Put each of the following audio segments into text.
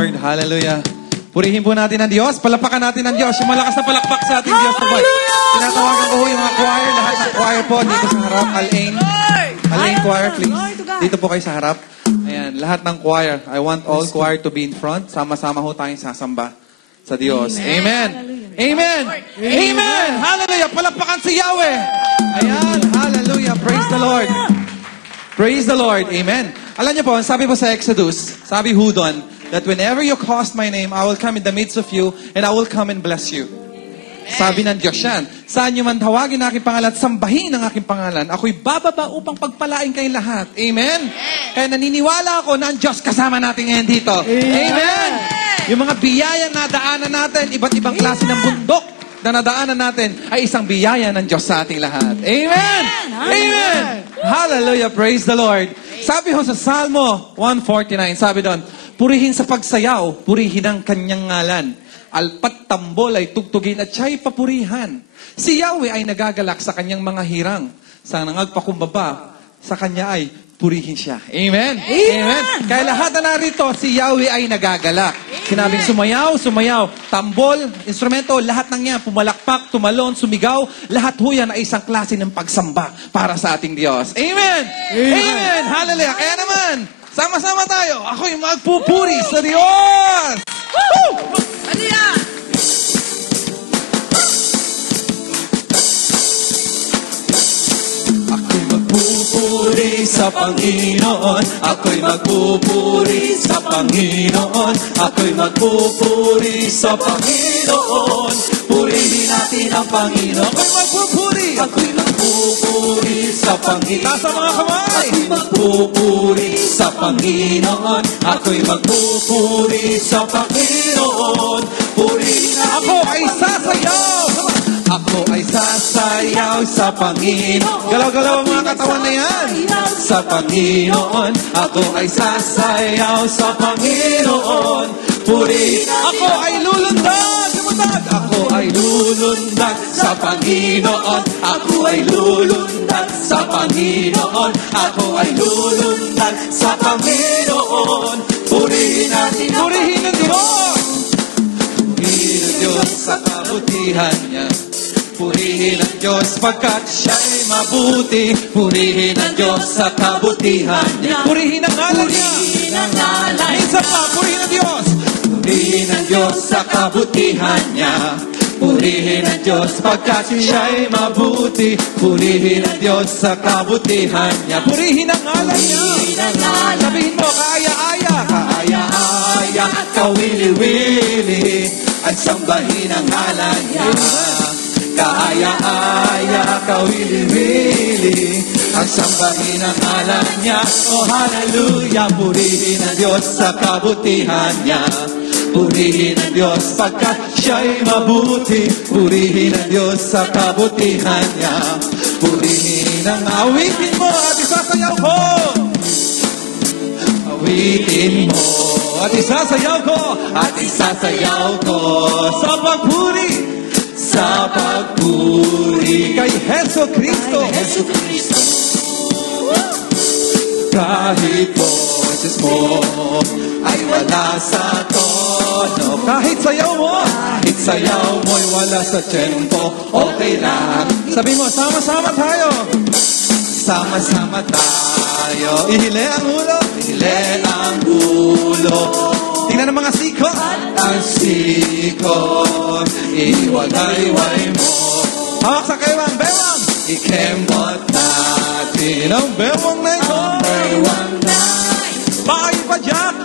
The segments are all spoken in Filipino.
Lord. Hallelujah. Purihin po natin ang Diyos. Palapakan natin ang Diyos. Yung malakas na palakpak sa ating Diyos. Tinatawagan ko yung mga choir. Lahat ng choir po dito sa harap. Alain choir, please. Dito po kayo sa harap. Ayan, lahat ng choir. I want all choir to be in front. Sama-sama ho tayong sasamba sa Diyos. Amen. Amen. Amen. Hallelujah. Palakpakan si Yahweh. Ayan. Hallelujah. Praise the Lord. Praise the Lord. Amen. Alam niyo po, sabi po sa Exodus, sabi ho doon, that whenever you call my name, I will come in the midst of you, and I will come and bless you. Sabi ng Diyos yan. Saan niyo man tawagin ang aking pangalan at sambahin ang aking pangalan, ako'y bababa upang pagpalain kayo lahat. Amen? Kaya naniniwala ako na ang Diyos kasama natin ngayon dito. Amen? Yung mga biyayang nadaanan natin, iba't ibang klase ng bundok na nadaanan natin, ay isang biyaya ng Diyos sa ating lahat. Amen! Amen! Hallelujah! Praise the Lord! Sabi ho sa Salmo 149, sabi doon, purihin sa pagsayaw, purihin ang kanyang ngalan. Alpat tambol ay tugtugin at siya'y papurihan. Si Yahweh ay nagagalak sa kanyang mga hirang. Sa nangagpakumbaba, sa kanya ay purihin siya. Amen? Amen? Kaya lahat na narito, si Yahweh ay nagagalak. Sinabing sumayaw, sumayaw. Tambol, instrumento, lahat ng yan, pumalakpak, tumalon, sumigaw, lahat ho yan ay isang klase ng pagsamba para sa ating Diyos. Amen! Amen! Hallelujah! Kaya naman, sama-sama tayo. Ako'y magpupuri sa Diyos! Woo! Hallelujah! Ako'y magpupuri sa Panginoon. Ako'y magpupuri sa Panginoon. Ako'y magpupuri sa Panginoon. Purihin natin ang Panginoon. Ako'y magpupuri. Ako'y magpupuri sa Panginoon. Taas ang mga kamay. Ako'y magpupuri sa Panginoon. Ako'y magpupuri sa Panginoon. Purihin natin. Ako ay sasayaw. Ako ay sasayaw sa Panginoon. Galaw-galaw ang mga katawan na yan. Sa Panginoon. Ako ay sasayaw sa Panginoon. Purihin. Ako ay lulundag. Lumutag. Ako ay lulundag sa Panginoon. Ako ay lulundag sa Panginoon. Ako ay lulundag sa Panginoon. Purihin natin. Purihin ang Diyos. Purihin ang Diyos sa kabutihan niya. Purihin ang Diyos pagkat siya'y mabuti. Purihin ang Diyos sa kabutihan niya. Purihin ang ngalan niya. Minsan pa, purihin ang Diyos. Purihin ang Diyos sa kabutihan niya. Purihin ang Diyos pagkat siya'y mabuti. Purihin ang Diyos sa kabutihan niya. Purihin ang ngalan niya. Sabihin mo, kaaya-aya. Kaaya-aya, kawili-wili. At sambahin ang ngalan niya. Kaaya-aya, kawili-wili. At sambahin ang ngalan niya. Oh, hallelujah. Purihin ang Diyos sa kabutihan niya. Purihin ang Diyos pagkat siya'y mabuti. Purihin ang Diyos sa kabutihan niya. Purihin ang awitin mo at isasayaw ko. Awitin mo at isasayaw ko. At isasayaw ko sa pagpuri. Sa pagpuri kay Heso Kristo. Kahit boses mo ay wala sa tono. Kahit sayaw mo, kahit sayaw mo'y wala sa tempo. Okay lang. Sabi mo, sama-sama tayo. Sama-sama tayo. Ihile ang ulo. Ihile ang ulo. Tingnan ang mga sikot. Ang sikot. Iwagay-way mo. Hawak sa kaywang, bewang. Ikembot natin ang bewang na ito. Bewang na Paipadyak,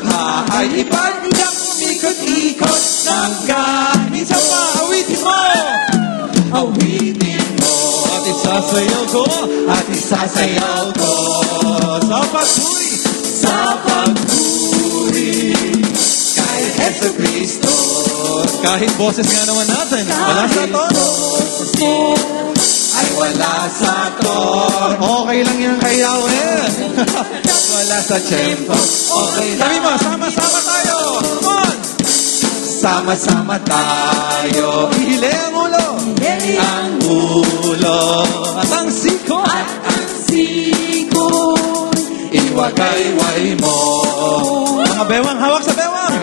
ay ipadyak, umikot-ikot ng kahit sa maawitin mo. Awitin mo, at isasayaw ko, at isasayaw ko. Sa pagpuri, sa pagpuri, kay Heso Kristo. Kahit boses nga naman natin, wala sa tono. Ay wala sa tono. Okay lang yan kay Yahweh. Wala sa tempo. Okay lang. Sabi mo, sama-sama tayo. Come on. Sama-sama tayo. Ihile ang ulo. Ang ulo. At ang siko. At ang siko. Iwagay-way mo. Mga bewang, hawak sa bewang.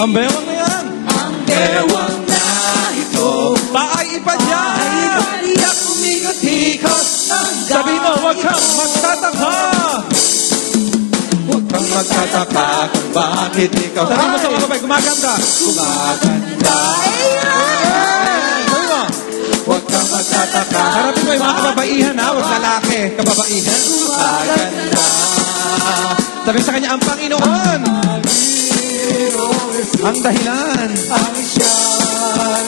Ang bewang na yan. Ang bewang na ito Paay iba niyan. ay baliyak umigot-ikot ng Sabi mo, huwag kang magtataka. Huwag kang magtataka kung bakit ikaw Sabi mo sa mga babae, gumaganda. gumaganda. Sabi mo, Huwag kang magtataka harapin mo yung mga kababaihan ha, huwag lalaki. Kababaihan. gumaganda. Sabi sa kanya, ang Panginoon, ang dahilan. Ang siyang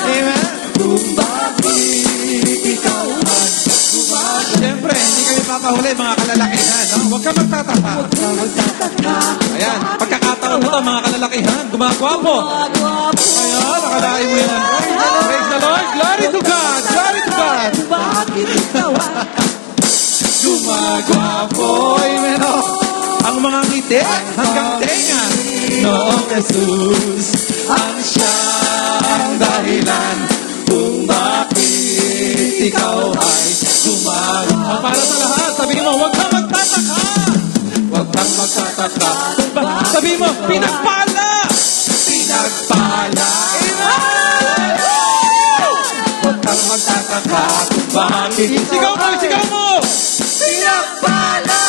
Amen. kung bakit ikaw ay gumaganda. Siyempre, hindi kayo papahuli mga kalalakihan. No? Huwag kang magtataka. Huwag kang magtataka Ayan, pagkakataon na to mga kalalakihan, gumagwapo. Ayan, nakalain mo yan. Praise the Lord. Glory to God. Glory to God. Bakit ikaw ay Gumagwapo. Amen. Oh. Ang mga ngiti hanggang tenga. Noong Jesus ang siyang dahilan kung bakit ikaw ay gumaganda. Para sa lahat, sabihin mo, huwag kang magtataka. Huwag kang magtataka Sabihin mo, pinagpala. pinagpala. Huwag kang magtataka kung bakit Sigaw mo, sigaw mo. pinagpala.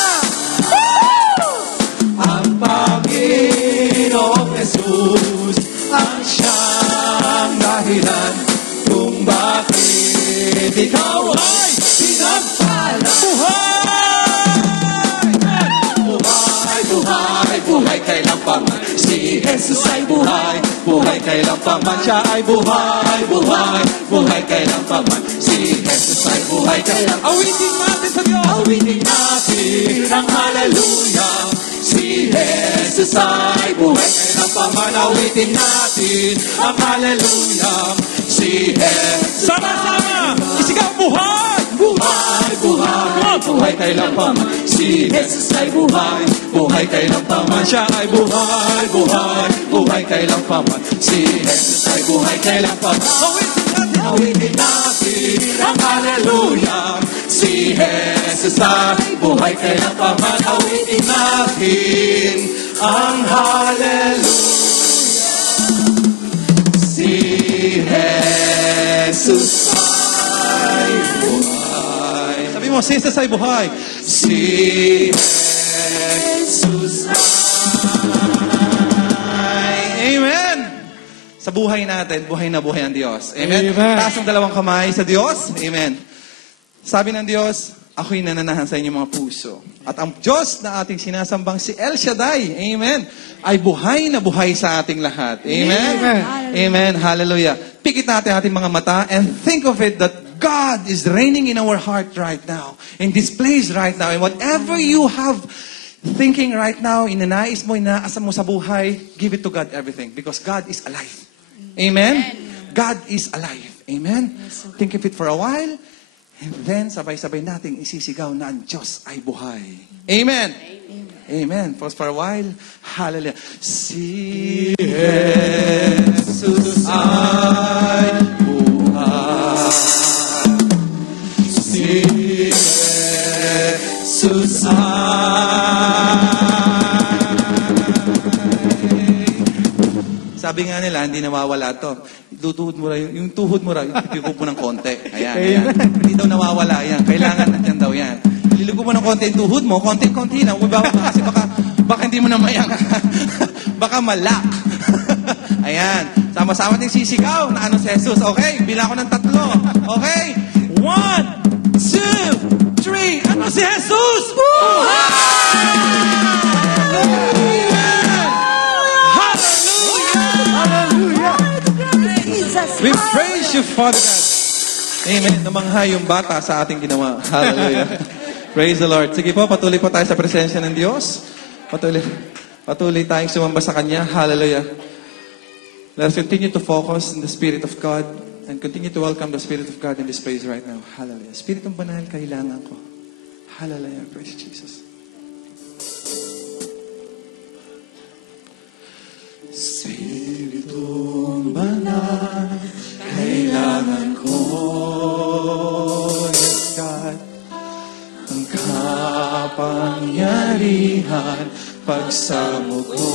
Ang Panginoong Jesus ang siyang dahilan kung bakit ikaw ay pinagpala. Buhay, buhay, buhay kailanpaman. Si Jesus ay buhay, buhay kailanpaman. Siya ay buhay, buhay, buhay kailanpaman. Si Jesus ay buhay kailanpaman. Awitin natin sa Diyos. Awitin natin ang hallelujah. Si Jesus ay buhay kailanpaman. Awitin natin ang hallelujah. Si Jesus Sama-sama. Isigaw, buhay. buhay, buhay, buhay kailanpaman. Si Jesus ay buhay, buhay kailanpaman. Siya ay buhay, buhay, buhay kailanpaman. Si Jesus ay buhay kailanpaman. Awitin natin ang hallelujah. Si Jesus ay buhay kailanpaman. Awitin natin ang hallelujah. Si Jesus ay buhay. Sabi mo, Jesus ay buhay. Si Jesus ay Amen. Sa buhay natin, buhay na buhay ang Diyos. Amen. Amen. Taas ang dalawang kamay sa Diyos. Amen. Sabi ng Diyos, ako'y nananahan sa inyong mga puso. At ang Diyos na ating sinasambang si El Shaddai, amen, ay buhay na buhay sa ating lahat. Amen. Amen. Hallelujah. Pikit natin ating mga mata and think of it that God is reigning in our heart right now. In this place right now. And whatever you have thinking right now, inanais mo, inaasam mo sa buhay, give it to God everything. Because God is alive. Amen? God is alive. Amen? Think of it for a while. And then, sabay-sabay nating isisigaw na ang Diyos ay buhay. Amen. Amen. Pause for a while. Hallelujah. Si Jesus ay buhay. Si Jesus Sabi nga nila, hindi nawawala to. Tutuhod mo yung tuhod mo ililugo mo ng konti. Ayan, ayan. Hindi daw nawawala yan. Kailangan nandiyan daw yan. Ililugo mo ng konti yung tuhod mo, konti-konti na. Kasi baka hindi mo na mayang. Baka malak. Ayan. Sama-sama din sisigaw na ano si Jesus. Okay, bilang ko ng 3. Okay? 1, 2, 3. Ano si Jesus? We praise you, Father God. Amen. Namangha yung bata sa ating ginawa. Hallelujah. Praise the Lord. Sige po, patuloy po tayo sa presensya ng Diyos. Patuloy tayong sumamba sa Kanya. Hallelujah. Let us continue to focus in the Spirit of God and continue to welcome the Spirit of God in this place right now. Hallelujah. Spiritong banal, kailangan ko. Hallelujah. Praise Jesus. Spiritong banal, kailangan ko, yes God, ang kapangyarihan pagsamo ko.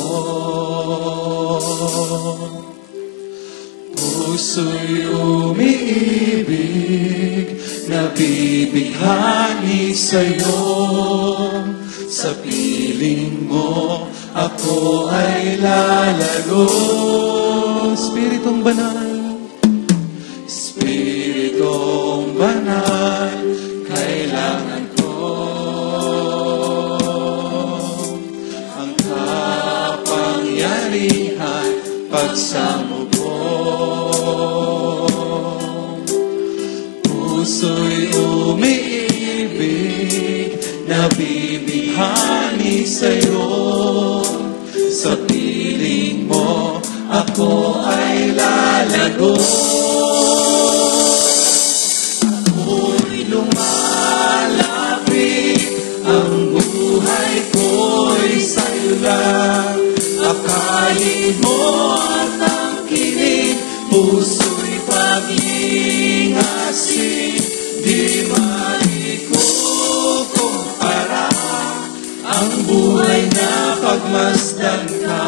Puso'y umiibig, nabibighani sa'yo. Sa piling mo, ako ay lalago. Espiritong banal, Espiritong banal, kailangan ko ang kapangyarihan pagsamo ko. Puso'y umiibig, nabibighani sa'yo. Sa piling mo, ako ay lalago. Ako'y lumalapit, ang buhay ko'y sa'yo lang. Akayin mo at tangkilin, puso'y pag-ingasin. Di maikukumpara ang buhay na pagmasdan ka.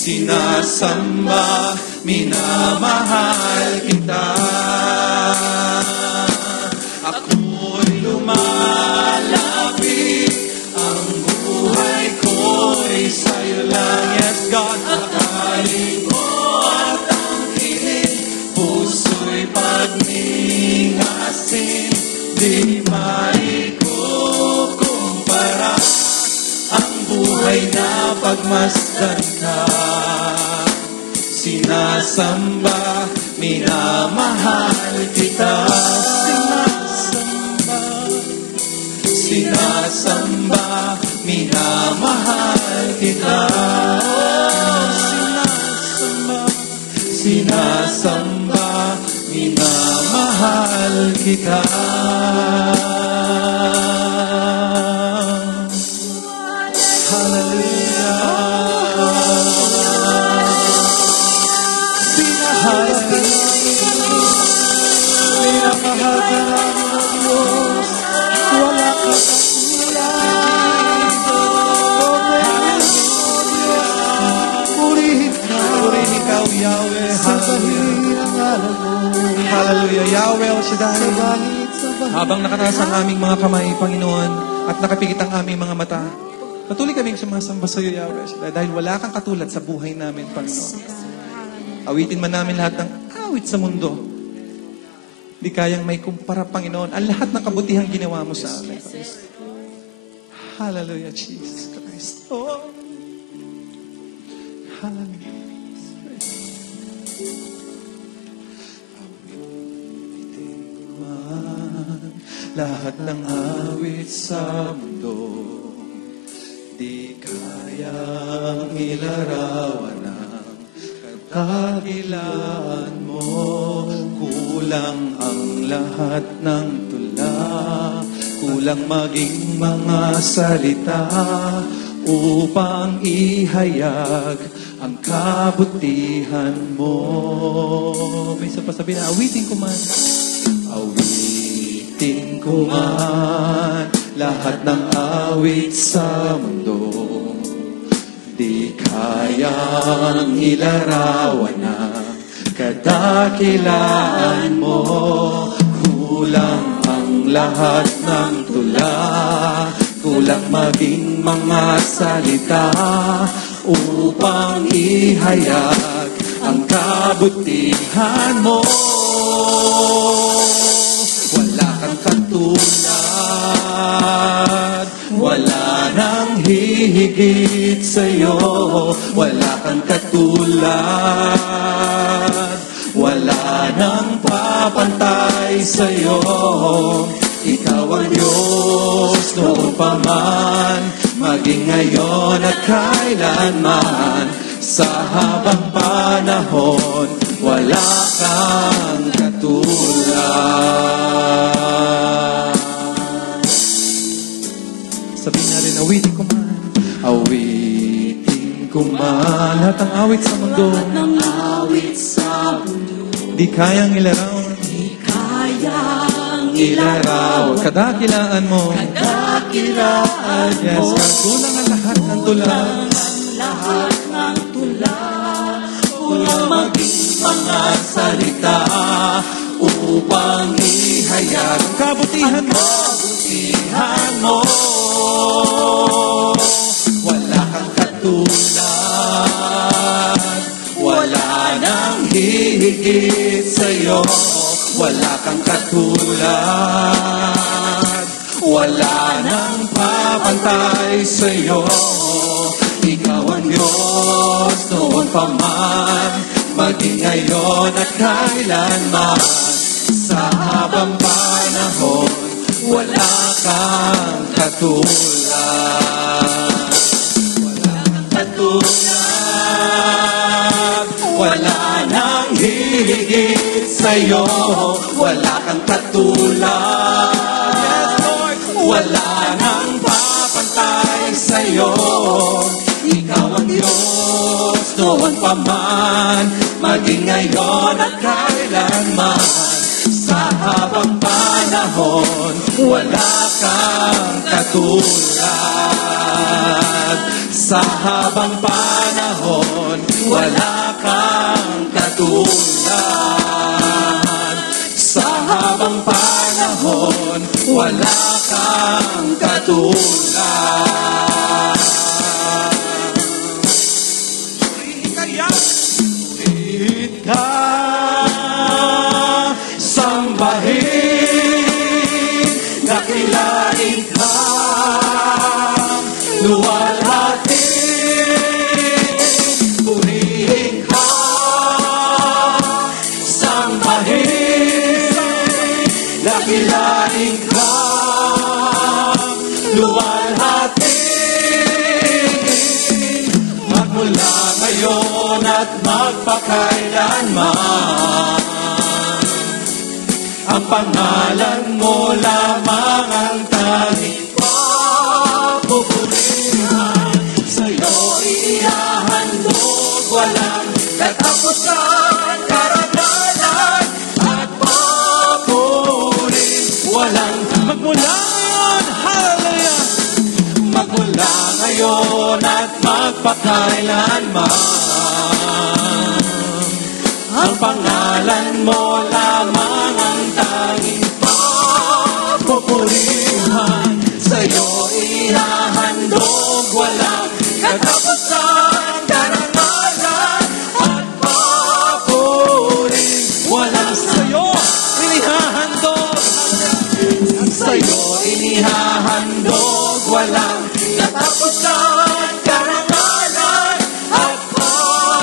Sinasamba, minamahal kita. Ako'y lumalapit, ang buhay ko'y sa'yo lang. Yes, God, akayin mo at tangkilin, puso'y pagningasin. Di maikukumpara ang buhay na pagmasdan ka. Sinasamba, minamahal kita. Sinasamba, minamahal kita. Sinasamba, minamahal kita. Hallelujah, Yahweh El Shaddai. Habang nakataas ang aming mga kamay, Panginoon, at nakapikit ang aming mga mata, patuloy kaming sumasamba sa iyo, Yahweh El Shaddai, dahil wala kang katulad sa buhay namin, Panginoon. Awitin man namin lahat ng awit sa mundo. Di kayang may kumpara, Panginoon, ang lahat ng kabutihang ginawa mo sa amin, Panginoon. Hallelujah, Jesus Christ. Oh. Hallelujah. Lahat ng awit sa mundo, di kayang ilarawan ang kadakilaan mo. Kulang ang lahat ng tula, kulang maging mga salita upang ihayag ang kabutihan mo. May isa pa sabihin na, awitin ko man. Awitin ko man lahat ng awit sa mundo, di kayang ilarawan ang kadakilaan mo. Kulang ang lahat ng tula, kulang maging mga salita upang ihayag ang kabutihan mo. Wala kang katulad, wala nang hihigit sa'yo. Wala kang katulad, wala nang papantay sa'yo. Ikaw ang Diyos noon pa man, maging ngayon at kailanman. Sa habang panahon, wala kang katulad. Sabihin natin, awitin ko man. Awitin ko man lahat ng awit sa mundo. Di kayang ilarawan. Ilarawan. Kadakilaan mo. Yes, God. Kulang ang lahat ng tula. katulad. Wala nang hihigit sa'yo, wala kang katulad. Wala nang papantay sa'yo, ikaw ang Diyos noon pa man, maging ngayon at kailanman. Sa habang panahon, wala kang katulad. Wala kang katulad. Wala nang hihigit sa'yo, wala kang katulad. Wala nang papantay sa'yo, ikaw ang Diyos noon pa man, maging ngayon at kailanman. Sa habang panahon, wala kang katulad. Sa habang panahon, wala kang katulad. Sa habang panahon, wala kang katulad. Purihin ka, sambahin, dakilain ka, luwalhatin. Purihin ka, sambahin, dakilain ka, luwalhatin. Magmula ngayon at magpakailanman, ang pangalan mo lamang ang tanging papupurihan. Sa'yo ihahandog, walang katapusan, karangalan at papurin. Walang magmulan, hallelujah, magmula ngayon at magpakailanman, ang pangalan mo lamang ang tanging papupurihan. Sa'yo ihahandog, walang katapusan, karangalan at papurin. Walang sa'yo inihahandog, sa'yo inihahandog, walang katapusan, karangalan at papurin.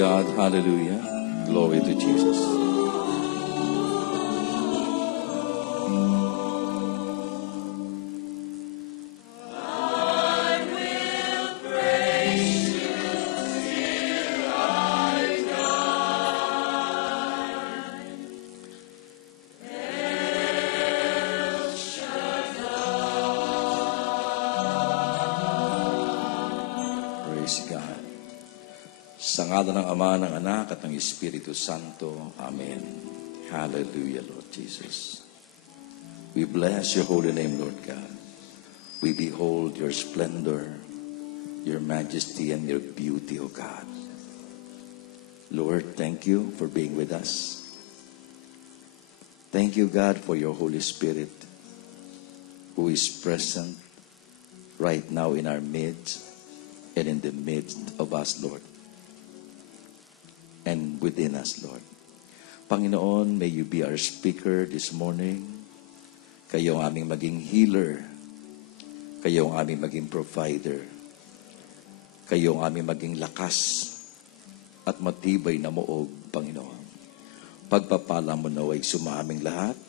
God. Hallelujah. Glory to Jesus. Praise God. Sa ngalan ng Ama, ng Anak, at ng Espiritu Santo. Amen. Hallelujah, Lord Jesus. We bless your holy name, Lord God. We behold your splendor, your majesty, and your beauty, O God. Lord, thank you for being with us. Thank you, God, for your Holy Spirit who is present right now in our midst and in the midst of us, Lord. And within us, Lord. Panginoon, may you be our speaker this morning. Kayo ang aming maging healer. Kayo ang aming maging provider. Kayo ang aming maging lakas at matibay na muog, Panginoon. Pagpapala mo naway sumaming lahat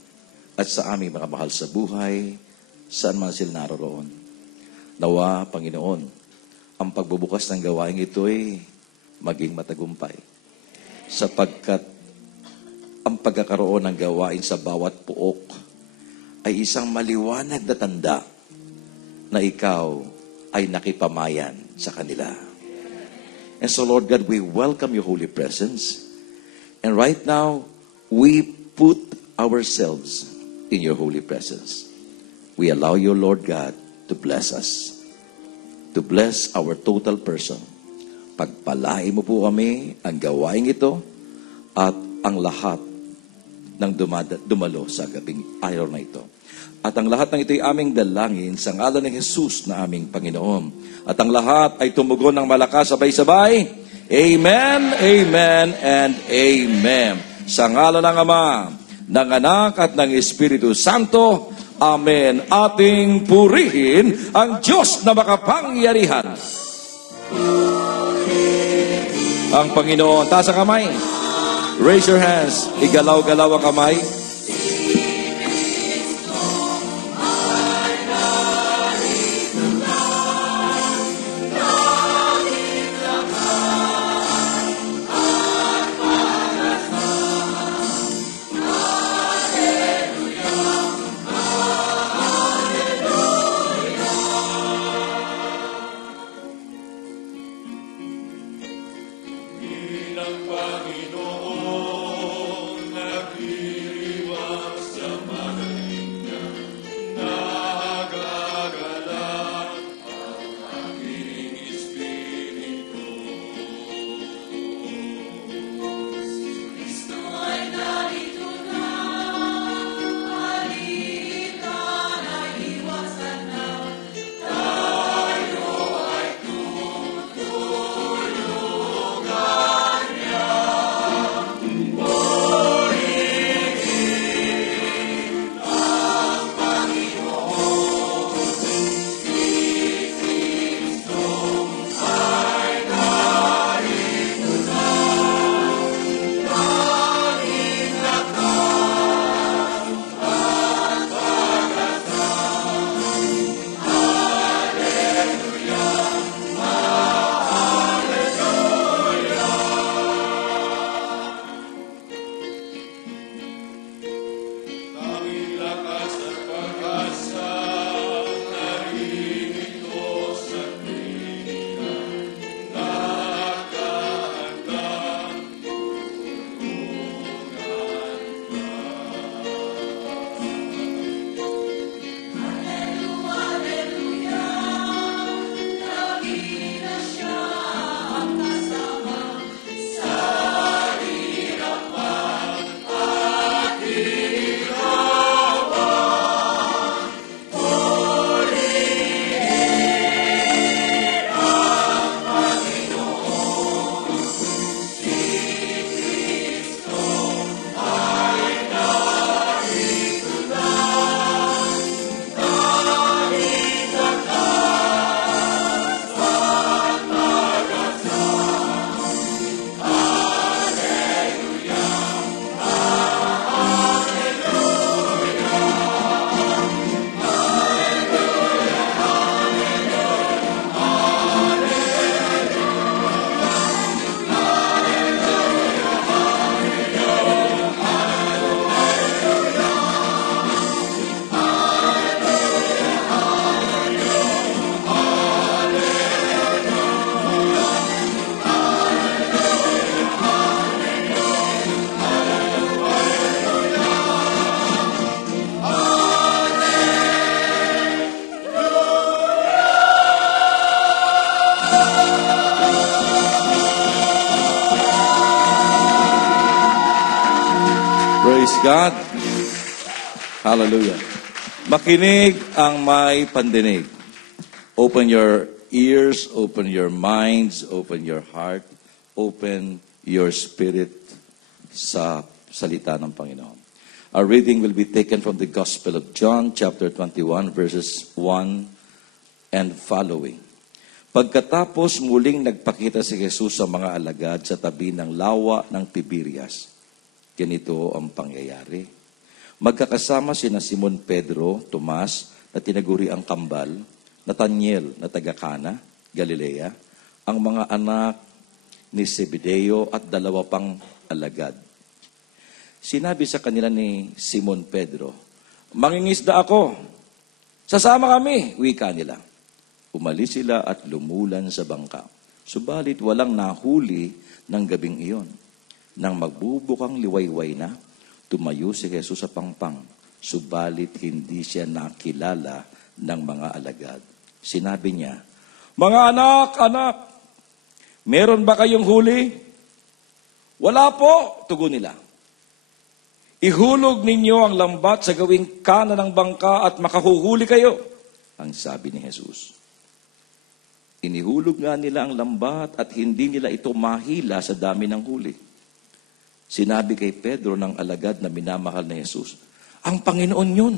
at sa aming mga mahal sa buhay, saan man sila naroroon. Nawa, Panginoon, ang pagbubukas ng gawain ito'y maging matagumpay. Sapagkat ang pagkakaroon ng gawain sa bawat puok ay isang maliwanag na tanda na ikaw ay nakipamayan sa kanila. And so, Lord God, we welcome your holy presence. And right now, we put ourselves in your holy presence. We allow you, Lord God, to bless us. To bless our total person. Pagpalain mo po kami ang gawain ito at ang lahat ng dumalo sa gabing araw na ito. At ang lahat ng ito'y aming dalangin sa ngalan ni Jesus na aming Panginoon. At ang lahat ay tumugon ng malakas sabay-sabay. Amen, amen, and amen. Sa ngalan ng Ama, ng Anak at ng Espiritu Santo. Amen. Ating purihin ang Diyos na makapangyarihan. Ang Panginoon. Taas ang kamay. Raise your hands. Igalaw-galaw ang kamay. Panginoon, naging God. Hallelujah. Makinig ang may pandinig. Open your ears, open your minds, open your heart, open your spirit sa salita ng Panginoon. Our reading will be taken from the Gospel of John, chapter 21, verses 1 and following. Pagkatapos muling nagpakita si Jesus sa mga alagad sa tabi ng lawa ng Tiberias, ganito ang pangyayari. Magkakasama sina Simon Pedro, Tomas, na tinaguri ang kambal, Nathaniel na taga Cana, Galilea, ang mga anak ni Zebedeo at 2 pang alagad. Sinabi sa kanila ni Simon Pedro, "Mangingisda ako. Sasama kami," wika nila. Umalis sila at lumulan sa bangka. Subalit walang nahuli ng gabing iyon. Nang magbubukang liwayway na, tumayo si Jesus sa pangpang. Subalit hindi siya nakilala ng mga alagad. Sinabi niya, "Mga anak, meron ba kayong huli?" "Wala po," tugon nila. "Ihulog ninyo ang lambat sa gawing kanan ng bangka at makahuhuli kayo," ang sabi ni Jesus. Inihulog nga nila ang lambat at hindi nila ito mahila sa dami ng huli. Sinabi kay Pedro ng alagad na minamahal na Jesus, "Ang Panginoon yun."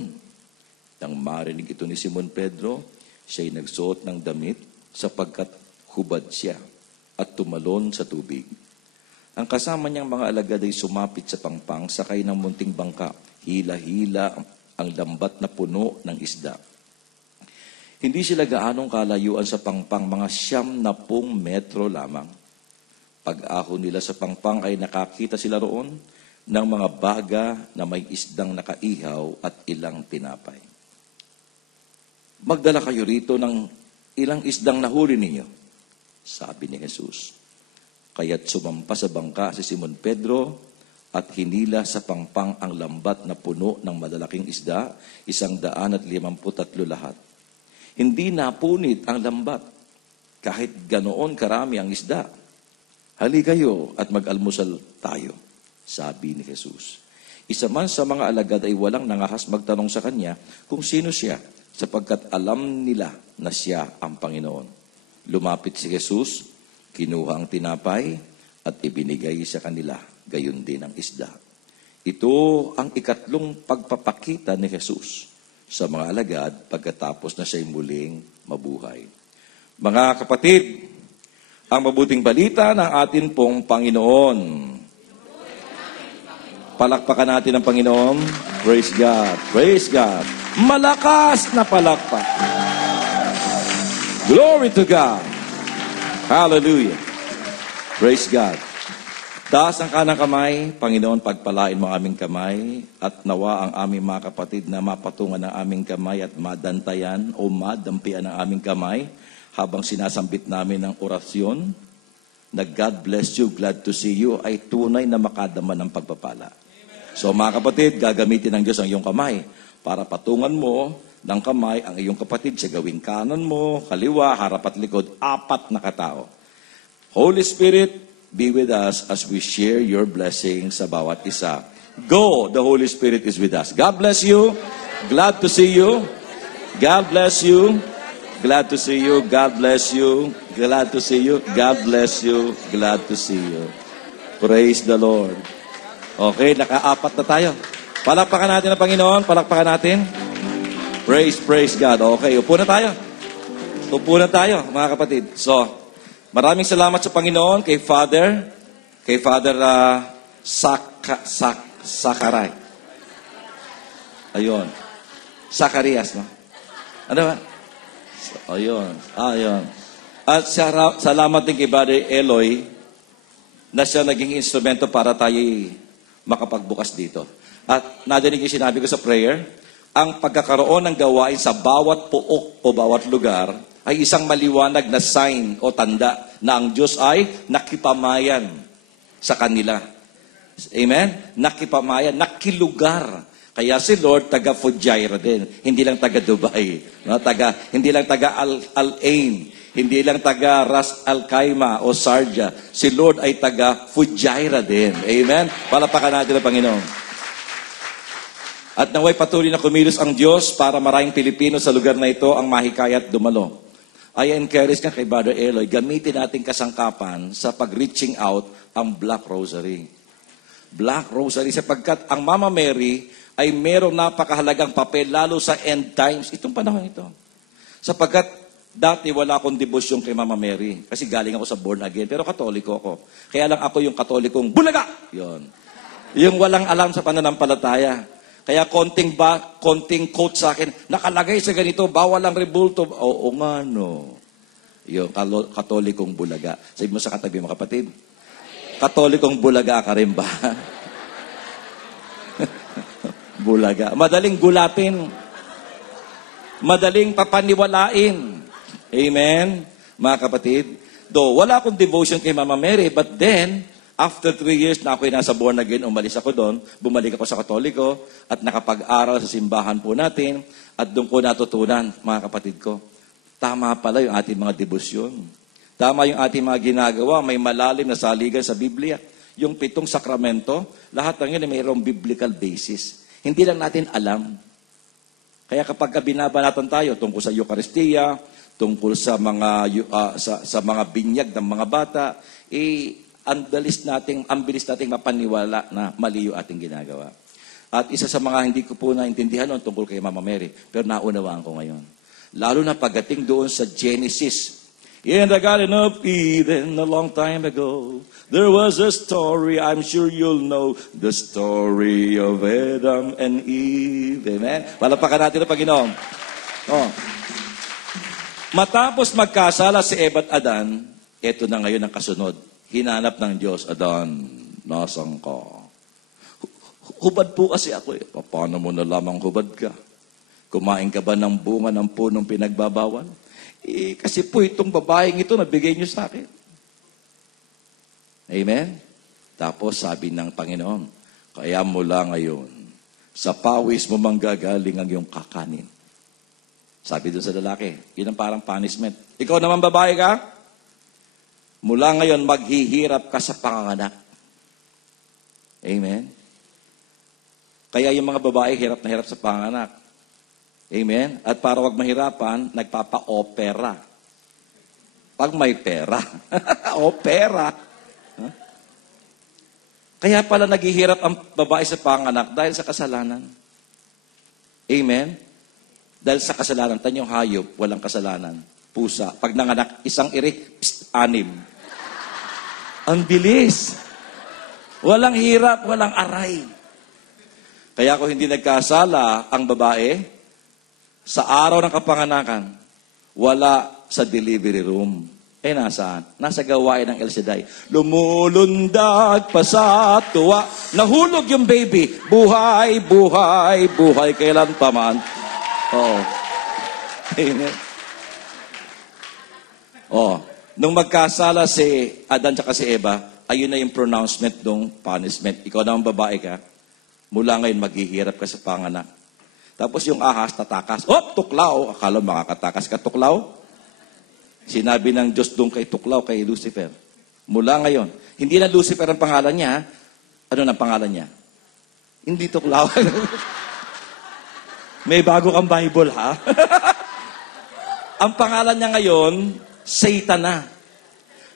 Nang marinig ito ni Simon Pedro, siya'y nagsuot ng damit sapagkat hubad siya at tumalon sa tubig. Ang kasama niyang mga alagad ay sumapit sa pangpang, sakay ng munting bangka. Hila-hila ang lambat na puno ng isda. Hindi sila gaanong kalayuan sa pangpang, mga 90 metro lamang. Pag-ahon nila sa pangpang ay nakakita sila roon ng mga baga na may isdang nakaihaw at ilang tinapay. "Magdala kayo rito ng ilang isdang nahuli ninyo," sabi ni Jesus. Kaya't sumampa sa bangka si Simon Pedro at hinila sa pangpang ang lambat na puno ng malalaking isda, 153 lahat. Hindi napunit ang lambat, kahit ganoon karami ang isda. "Hali kayo at mag-almusal tayo," sabi ni Jesus. Isa man sa mga alagad ay walang nangahas magtanong sa kanya kung sino siya, sapagkat alam nila na siya ang Panginoon. Lumapit si Jesus, kinuha ang tinapay at ibinigay sa kanila, gayon din ang isda. Ito ang ikatlong pagpapakita ni Jesus sa mga alagad pagkatapos na siya'y muling mabuhay. Mga kapatid, ang mabuting balita ng atin pong Panginoon. Palakpakan natin ang Panginoon. Praise God. Praise God. Malakas na palakpak. Glory to God. Hallelujah. Praise God. Taas ang kanang kamay, Panginoon, pagpalain mo aming kamay at nawa ang aming mga kapatid na mapatungan ng aming kamay at madantayan o madampian ang aming kamay habang sinasambit namin ng orasyon na God bless you, glad to see you, ay tunay na makadama ng pagpapala. So mga kapatid, gagamitin ng Diyos ang iyong kamay para patungan mo ng kamay ang iyong kapatid sa gawing kanan mo, kaliwa, harap at likod, 4 na katao. Holy Spirit, be with us as we share your blessings sa bawat isa. Go, the Holy Spirit is with us. God bless you. Glad to see you. God bless you. Glad to see you. God bless you. Glad to see you. God bless you. Glad to see you. Praise the Lord. Okay, naka-4 na tayo. Palakpakan natin ang Panginoon. Palakpakan natin. Praise God. Okay, upo na tayo. Upo na tayo, mga kapatid. So, maraming salamat sa Panginoon, kay Father Sakaray. Ayun. Zacarias, no? Ano ba? Ayun. Ayun. At salamat din kay Brother Eloy na siya naging instrumento para tayo makapagbukas dito. At nadinig yung sinabi ko sa prayer, ang pagkakaroon ng gawain sa bawat puok o bawat lugar ay isang maliwanag na sign o tanda na ang Diyos ay nakipamayan sa kanila. Amen? Nakipamayan, nakilugar. Kaya si Lord taga Fujairah din, hindi lang taga Dubai, no? Hindi lang taga Al-Ain, hindi lang taga Ras Al Khaimah o Sharjah. Si Lord ay taga Fujairah din. Amen? Palapakan natin ang Panginoon. At naway patuloy na kumilos ang Diyos para maraming Pilipino sa lugar na ito ang mahikayat dumalo. I encourage nga kay Brother Eloy, gamitin natin kasangkapan sa pag-reaching out ang Black Rosary. Black Rosary sapagkat ang Mama Mary ay merong napakahalagang papel lalo sa end times. Itong panahon ito. Sapagkat dati wala akong debosyon kay Mama Mary kasi galing ako sa born again pero katoliko ako. Kaya lang ako yung katolikong bulaga. Yon. Yung walang alam sa pananampalataya. Kaya konting quote sa akin, nakalagay sa ganito, bawal ang rebulto. Oo nga, no. Yung katolikong bulaga. Sabi mo sa katabi mo, kapatid, katolikong bulaga ka rin ba? Bulaga. Madaling gulatin. Madaling papaniwalain. Amen? Mga kapatid. Though, wala akong devotion kay Mama Mary, but then, after 3 years na ako'y nasa born again, umalis ako doon, bumalik ako sa Katoliko, at nakapag-aral sa simbahan po natin, at doon ko natutunan, mga kapatid ko, tama pala yung ating mga debosyon. Tama yung ating mga ginagawa, may malalim na saligan sa Biblia. Yung 7 sakramento, lahat ng yun ay mayroong biblical basis. Hindi lang natin alam. Kaya kapag binabanatan tayo tungkol sa Eucharistia, tungkol sa mga binyag ng mga bata, ang bilis nating mapaniwala na mali yung ating ginagawa. At isa sa mga hindi ko po naintindihan noon tungkol kay Mama Mary, pero naunawaan ko ngayon. Lalo na pagdating doon sa Genesis. In the Garden of Eden, a long time ago, there was a story, I'm sure you'll know, the story of Adam and Eve. Amen? Palapakan natin ang Panginoon. Oh. Matapos magkasala si Eva at Adan, ito na ngayon ang kasunod. Hinanap ng Diyos, Adan, nasan ka? Hubad po kasi ako eh. Paano mo na lamang hubad ka? Kumain ka ba ng bunga ng punong pinagbabawal? Kasi po itong babaeng ito nabigay niyo sa akin. Amen? Tapos sabi ng Panginoon, kaya mula ngayon, sa pawis mo manggagaling ang iyong kakanin. Sabi doon sa lalaki, yun ang parang punishment. Ikaw naman babae ka? Mula ngayon, maghihirap ka sa panganganak. Amen? Kaya yung mga babae, hirap na hirap sa panganganak. Amen? At para wag mahirapan, nagpapa-opera. Pag may pera. Opera. Huh? Kaya pala naghihirap ang babae sa panganganak dahil sa kasalanan. Amen? Dahil sa kasalanan, tanyong hayop, walang kasalanan. Pusa. Pag nanganak, isang iri, 6. Ang bilis. Walang hirap, walang aray. Kaya kung hindi nagkasala ang babae, sa araw ng kapanganakan, wala sa delivery room. Nasaan? Nasa gawain ng El Shaddai. Lumulundag pa sa tuwa. Nahulog yung baby. Buhay, buhay, buhay kailan pa man. Oo. Amen. Oh. Nung magkasala si Adan at si Eva, ayun na yung pronouncement ng punishment. Ikaw naman babae ka, mula ngayon maghihirap ka sa panganak. Tapos yung ahas, tatakas. Tuklaw! Akala makakatakas ka, tuklaw? Sinabi ng Diyos doon kay tuklaw, kay Lucifer. Mula ngayon, hindi na Lucifer ang pangalan niya. Ano na pangalan niya? Hindi tuklaw. May bago kang Bible, ha? Ang pangalan niya ngayon, Satan na.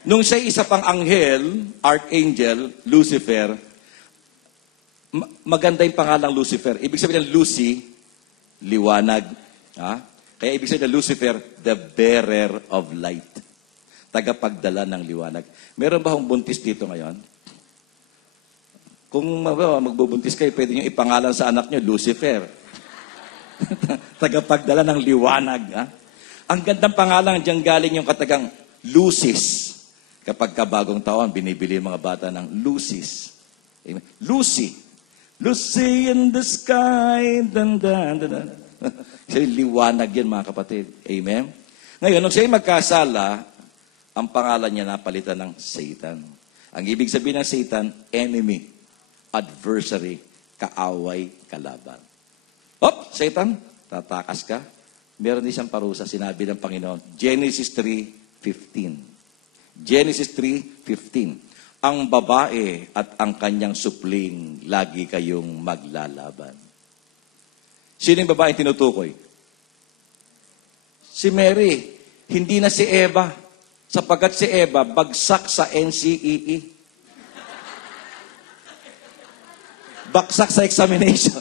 Nung siya isa pang anghel, archangel, Lucifer, maganda yung pangalang Lucifer. Ibig sabihin ng Lucy, liwanag. Ha? Kaya ibig sabihin ng Lucifer, the bearer of light. Tagapagdala ng liwanag. Meron ba akong buntis dito ngayon? Kung magbubuntis kayo, pwede nyo ipangalan sa anak nyo, Lucifer. Tagapagdala ng liwanag. Ha? Ang gandang pangalan, diyan galing yung katagang Lucis. Kapag kabagong taon, binibili yung mga bata ng Lucis. Amen. Lucy. Lucy in the sky. Dan, dan, dan, dan. Kasi liwanag yan, mga kapatid. Amen. Ngayon, nung siya magkasala, ang pangalan niya napalitan ng Satan. Ang ibig sabihin ng Satan, enemy, adversary, kaaway, kalaban. Satan, tatakas ka. Meron din siyang parusa, sinabi ng Panginoon. Genesis 3:15. Genesis 3:15. Ang babae at ang kanyang supling, lagi kayong maglalaban. Sino yung babaeng tinutukoy? Si Mary. Hindi na si Eva. Sapagkat si Eva, bagsak sa NCEE. Bagsak sa examination.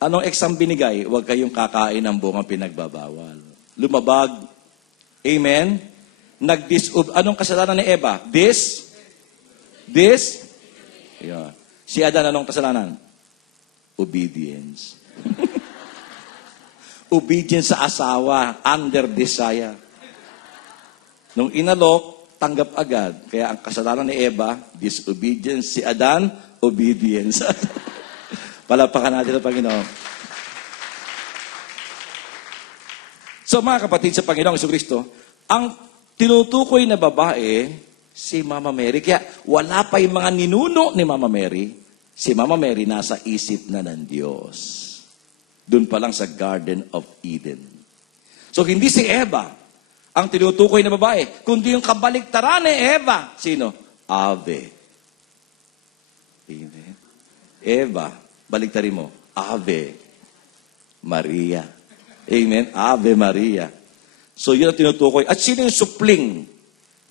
Anong exam binigay? Huwag kayong kakain ng bungang pinagbabawal. Lumabag. Amen? Anong kasalanan ni Eva? This? Yeah. Si Adan, anong kasalanan? Obedience. Obedience sa asawa, under desire. Nung inalok, tanggap agad. Kaya ang kasalanan ni Eva, disobedience. Si Adan, obedience. Palapakan natin ang Panginoon. So mga kapatid sa Panginoong Jesucristo, ang tinutukoy na babae, si Mama Mary. Kaya wala pa yung mga ninuno ni Mama Mary. Si Mama Mary nasa isip na ng Diyos. Doon pa lang sa Garden of Eden. So hindi si Eva ang tinutukoy na babae, kundi yung kabaliktaran ni Eva. Sino? Ave. Amen. Eva, baliktarin mo. Ave Maria. Amen. Ave Maria. So yun ang tinutukoy. At sino yung supling?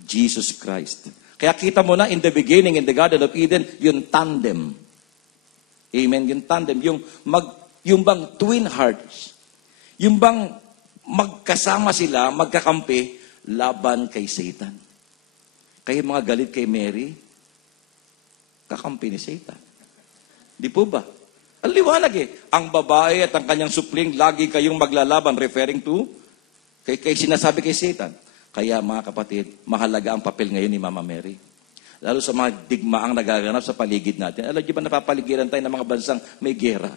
Jesus Christ. Kaya kita mo na in the beginning, in the Garden of Eden, yung tandem. Amen. Yung tandem. Yung bang twin hearts. Yung bang magkasama sila, magkakampi, laban kay Satan. Kaya mga galit kay Mary, kakampi ni Satan. Di po ba? Ang liwanag Ang babae at ang kanyang supling, lagi kayong maglalaban, referring to, kay sinasabi kay Satan. Kaya mga kapatid, mahalaga ang papel ngayon ni Mama Mary. Lalo sa mga digmaang nagaganap sa paligid natin. Alam niyo ba napapaligiran tayo ng mga bansang may gera?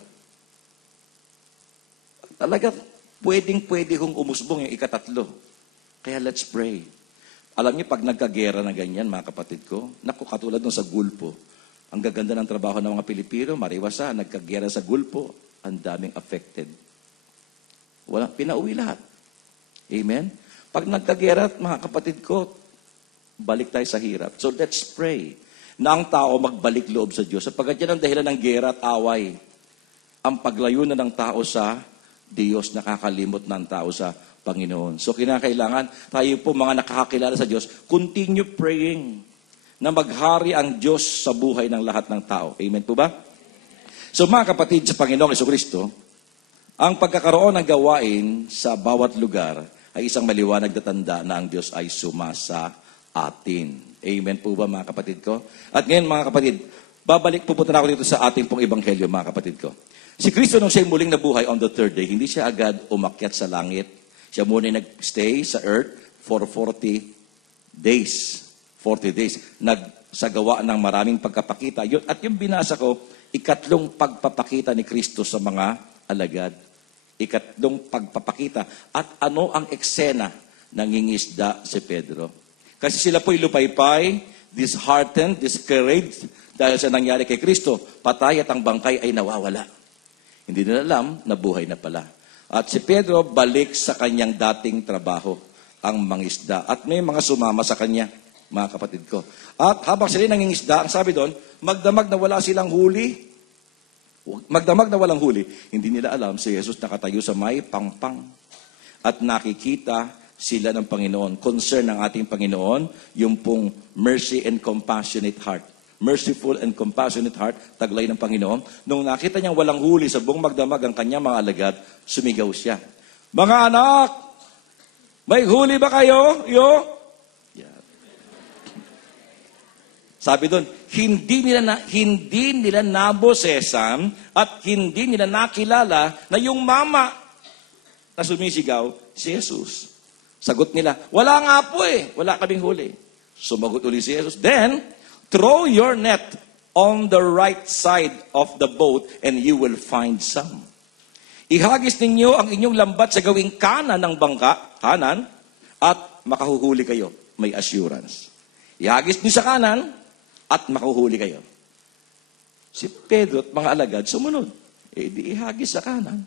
Talaga, pwede kong umusbong yung ikatatlo. Kaya let's pray. Alam niyo, pag nagkagera na ganyan, mga kapatid ko, naku, katulad nung sa Gulpo, ang gaganda ng trabaho ng mga Pilipino, mariwasa, nagkagera sa Gulpo, ang daming affected. Pinauwi lahat. Amen? Pag nagkagera, mga kapatid ko, balik tayo sa hirap. So let's pray na ang tao magbalik loob sa Diyos. Sapagkat yan ang dahilan ng gera at away. Ang paglayo na ng tao sa Diyos, nakakalimot ng tao sa Panginoon. So kinakailangan, tayo po mga nakakakilala sa Diyos, continue praying na maghari ang Diyos sa buhay ng lahat ng tao. Amen po ba? So mga kapatid sa Panginoong Jesucristo, ang pagkakaroon ng gawain sa bawat lugar ay isang maliwanag na tanda na ang Diyos ay sumasa atin. Amen po ba mga kapatid ko? At ngayon mga kapatid, pupunta na ako dito sa ating pong ebanghelyo mga kapatid ko. Si Kristo nung siya muling nabuhay on the third day, hindi siya agad umakyat sa langit. Siya muna nag-stay sa earth for 40 days. 40 days. Nagsagawa ng maraming pagkapakita. At yung binasa ko, ikatlong pagpapakita ni Kristo sa mga alagad. Ikatlong pagpapakita. At ano ang eksena nangingisda si Pedro? Kasi sila po'y lupaypay, disheartened, discouraged, dahil sa nangyari kay Kristo, patay at ang bangkay ay nawawala. Hindi nila alam na buhay na pala. At si Pedro balik sa kanyang dating trabaho, ang mangisda. At may mga sumama sa kanya, mga kapatid ko. At habang sila nangingisda, ang sabi doon, magdamag na wala silang huli. Magdamag na walang huli. Hindi nila alam si Jesus nakatayo sa may pangpang. At nakikita sila ng Panginoon. Concern ng ating Panginoon, yung pong mercy and compassionate heart. Merciful and compassionate heart, taglay ng Panginoon. Nung nakita niyang walang huli sa buong magdamag ang kanyang mga alagad, sumigaw siya. Mga anak, may huli ba kayo? Yeah. Sabi doon, hindi nila nabosesan at hindi nila nakilala na yung mama na sumisigaw, si Jesus. Sagot nila, wala nga po wala kaming huli. Sumagot uli si Jesus, then, throw your net on the right side of the boat and you will find some. Ihagis ninyo ang inyong lambat sa gawing kanan ng bangka, kanan, at makahuhuli kayo. May assurance. Ihagis niyo sa kanan at makuhuli kayo. Si Pedro at mga alagad sumunod. Di ihagis sa kanan.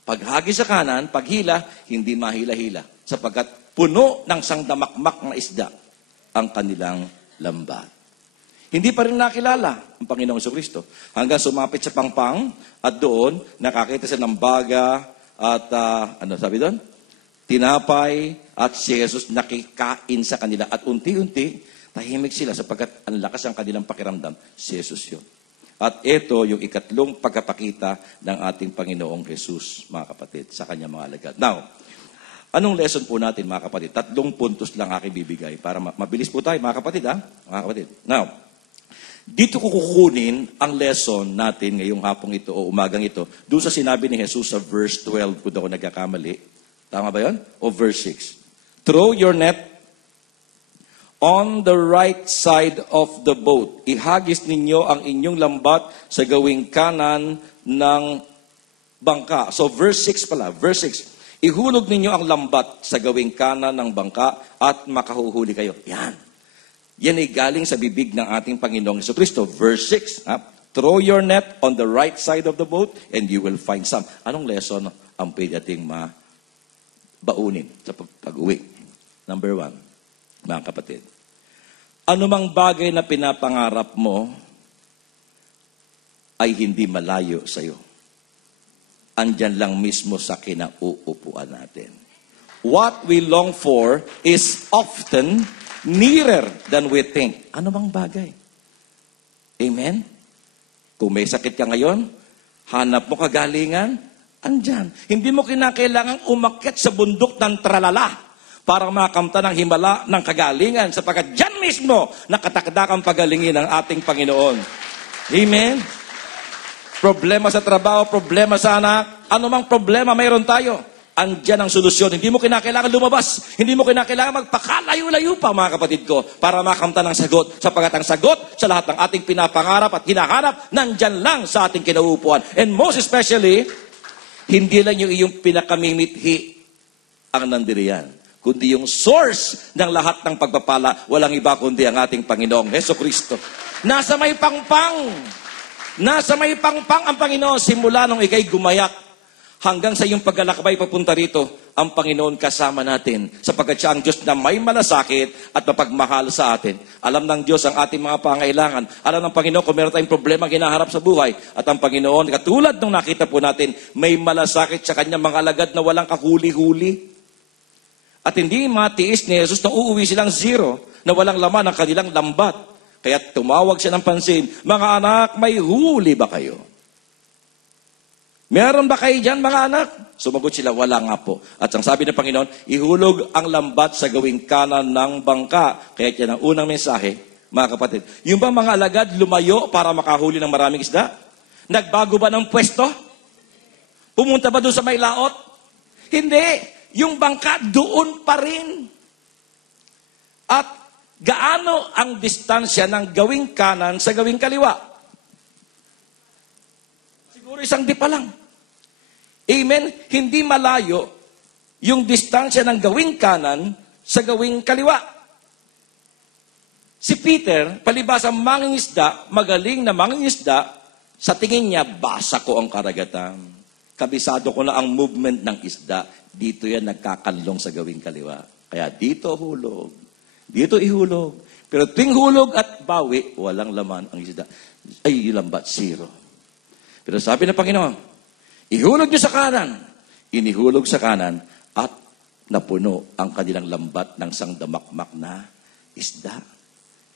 Paghagis sa kanan, paghila, hindi mahila-hila. Sapagkat puno ng sangdamakmak na isda ang kanilang lambat. Hindi pa rin nakilala ang Panginoong Jesucristo. Hanggang sumapit sa pangpang at doon nakakita siya ng baga at ano sabi doon? Tinapay at si Jesus nakikain sa kanila. At unti-unti, tahimik sila sapagkat ang lakas ang kanilang pakiramdam. Si Jesus yun. At ito yung ikatlong pagkapakita ng ating Panginoong Jesus, mga kapatid, sa kanyang mga alagad. Now, anong lesson po natin, mga kapatid? 3 puntos lang aking bibigay para mabilis po tayo, mga kapatid, ha? Mga kapatid. Now, dito ko kukunin ang lesson natin ngayong hapong ito o umagang ito doon sa sinabi ni Jesus sa verse 12, kung ako nagkakamali. Tama ba yun? O verse 6. Throw your net on the right side of the boat. Ihagis ninyo ang inyong lambat sa gawing kanan ng bangka. So verse 6 pala, verse 6. Ihulog ninyo ang lambat sa gawing kanan ng bangka at makahuhuli kayo. Yan. Yan ay galing sa bibig ng ating Panginoong Jesucristo. Verse 6. Throw your net on the right side of the boat and you will find some. Anong lesson ang pwede ating baunin sa pag-uwi? Number 1, mga kapatid. Anumang bagay na pinapangarap mo ay hindi malayo sa iyo. Andyan lang mismo sa kinauupuan natin. What we long for is often nearer than we think. Ano bang bagay? Amen? Kung may sakit ka ngayon, hanap mo kagalingan, andyan. Hindi mo kinakailangang umakyat sa bundok ng tralala para makamta ng himala ng kagalingan sapagkat dyan mismo nakatakdakang pagalingin ng ating Panginoon. Amen? Problema sa trabaho, problema sa anak, anumang problema mayroon tayo. Andyan ang solusyon. Hindi mo kinakailangan lumabas. Hindi mo kinakailangan magpakalayo-layo pa, mga kapatid ko, para makamta ng sagot. Sapagkat ang sagot sa lahat ng ating pinapangarap at hinahanap, nandyan lang sa ating kinauupuan. And most especially, hindi lang yung iyong pinakamimithi ang nandiriyan, kundi yung source ng lahat ng pagpapala, walang iba kundi ang ating Panginoong Jesucristo. Nasa may pangpang. Nasa may pangpang ang Panginoon simula nung ikay gumayak. Hanggang sa iyong paglalakbay papunta rito, ang Panginoon kasama natin sapagkat siya ang Diyos na may malasakit at mapagmahal sa atin. Alam ng Diyos ang ating mga pangailangan. Alam ng Panginoon kung meron tayong problema hinaharap sa buhay. At ang Panginoon, katulad nung nakita po natin, may malasakit sa kanyang mga alagad na walang kahuli-huli. At hindi matiis ni Jesus na uuwi silang zero, na walang laman ang kanilang lambat. Kaya tumawag siya ng pansin, mga anak, may huli ba kayo? Meron ba kayo dyan, mga anak? Sumagot sila, wala nga po. At ang sabi ng Panginoon, ihulog ang lambat sa gawing kanan ng bangka. Kaya yan ang unang mensahe, mga kapatid. Yung ba mga alagad lumayo para makahuli ng maraming isda? Nagbago ba ng pwesto? Pumunta ba doon sa may laot? Hindi. Yung bangka doon pa rin. At gaano ang distansya ng gawing kanan sa gawing kaliwa? Siguro isang dipa lang. Amen? Hindi malayo yung distansya ng gawing kanan sa gawing kaliwa. Si Peter, palibasa mangingisda, magaling na mangingisda, sa tingin niya, basa ko ang karagatan. Kabisado ko na ang movement ng isda. Dito yan nagkakanlong sa gawing kaliwa. Kaya dito hulog. Dito ihulog. Pero tuwing hulog at bawi, walang laman ang isda. Ay, lambat, zero. Pero sabi ng Panginoon, ihulog niyo sa kanan. Inihulog sa kanan at napuno ang kanilang lambat ng sangdamakmak na isda.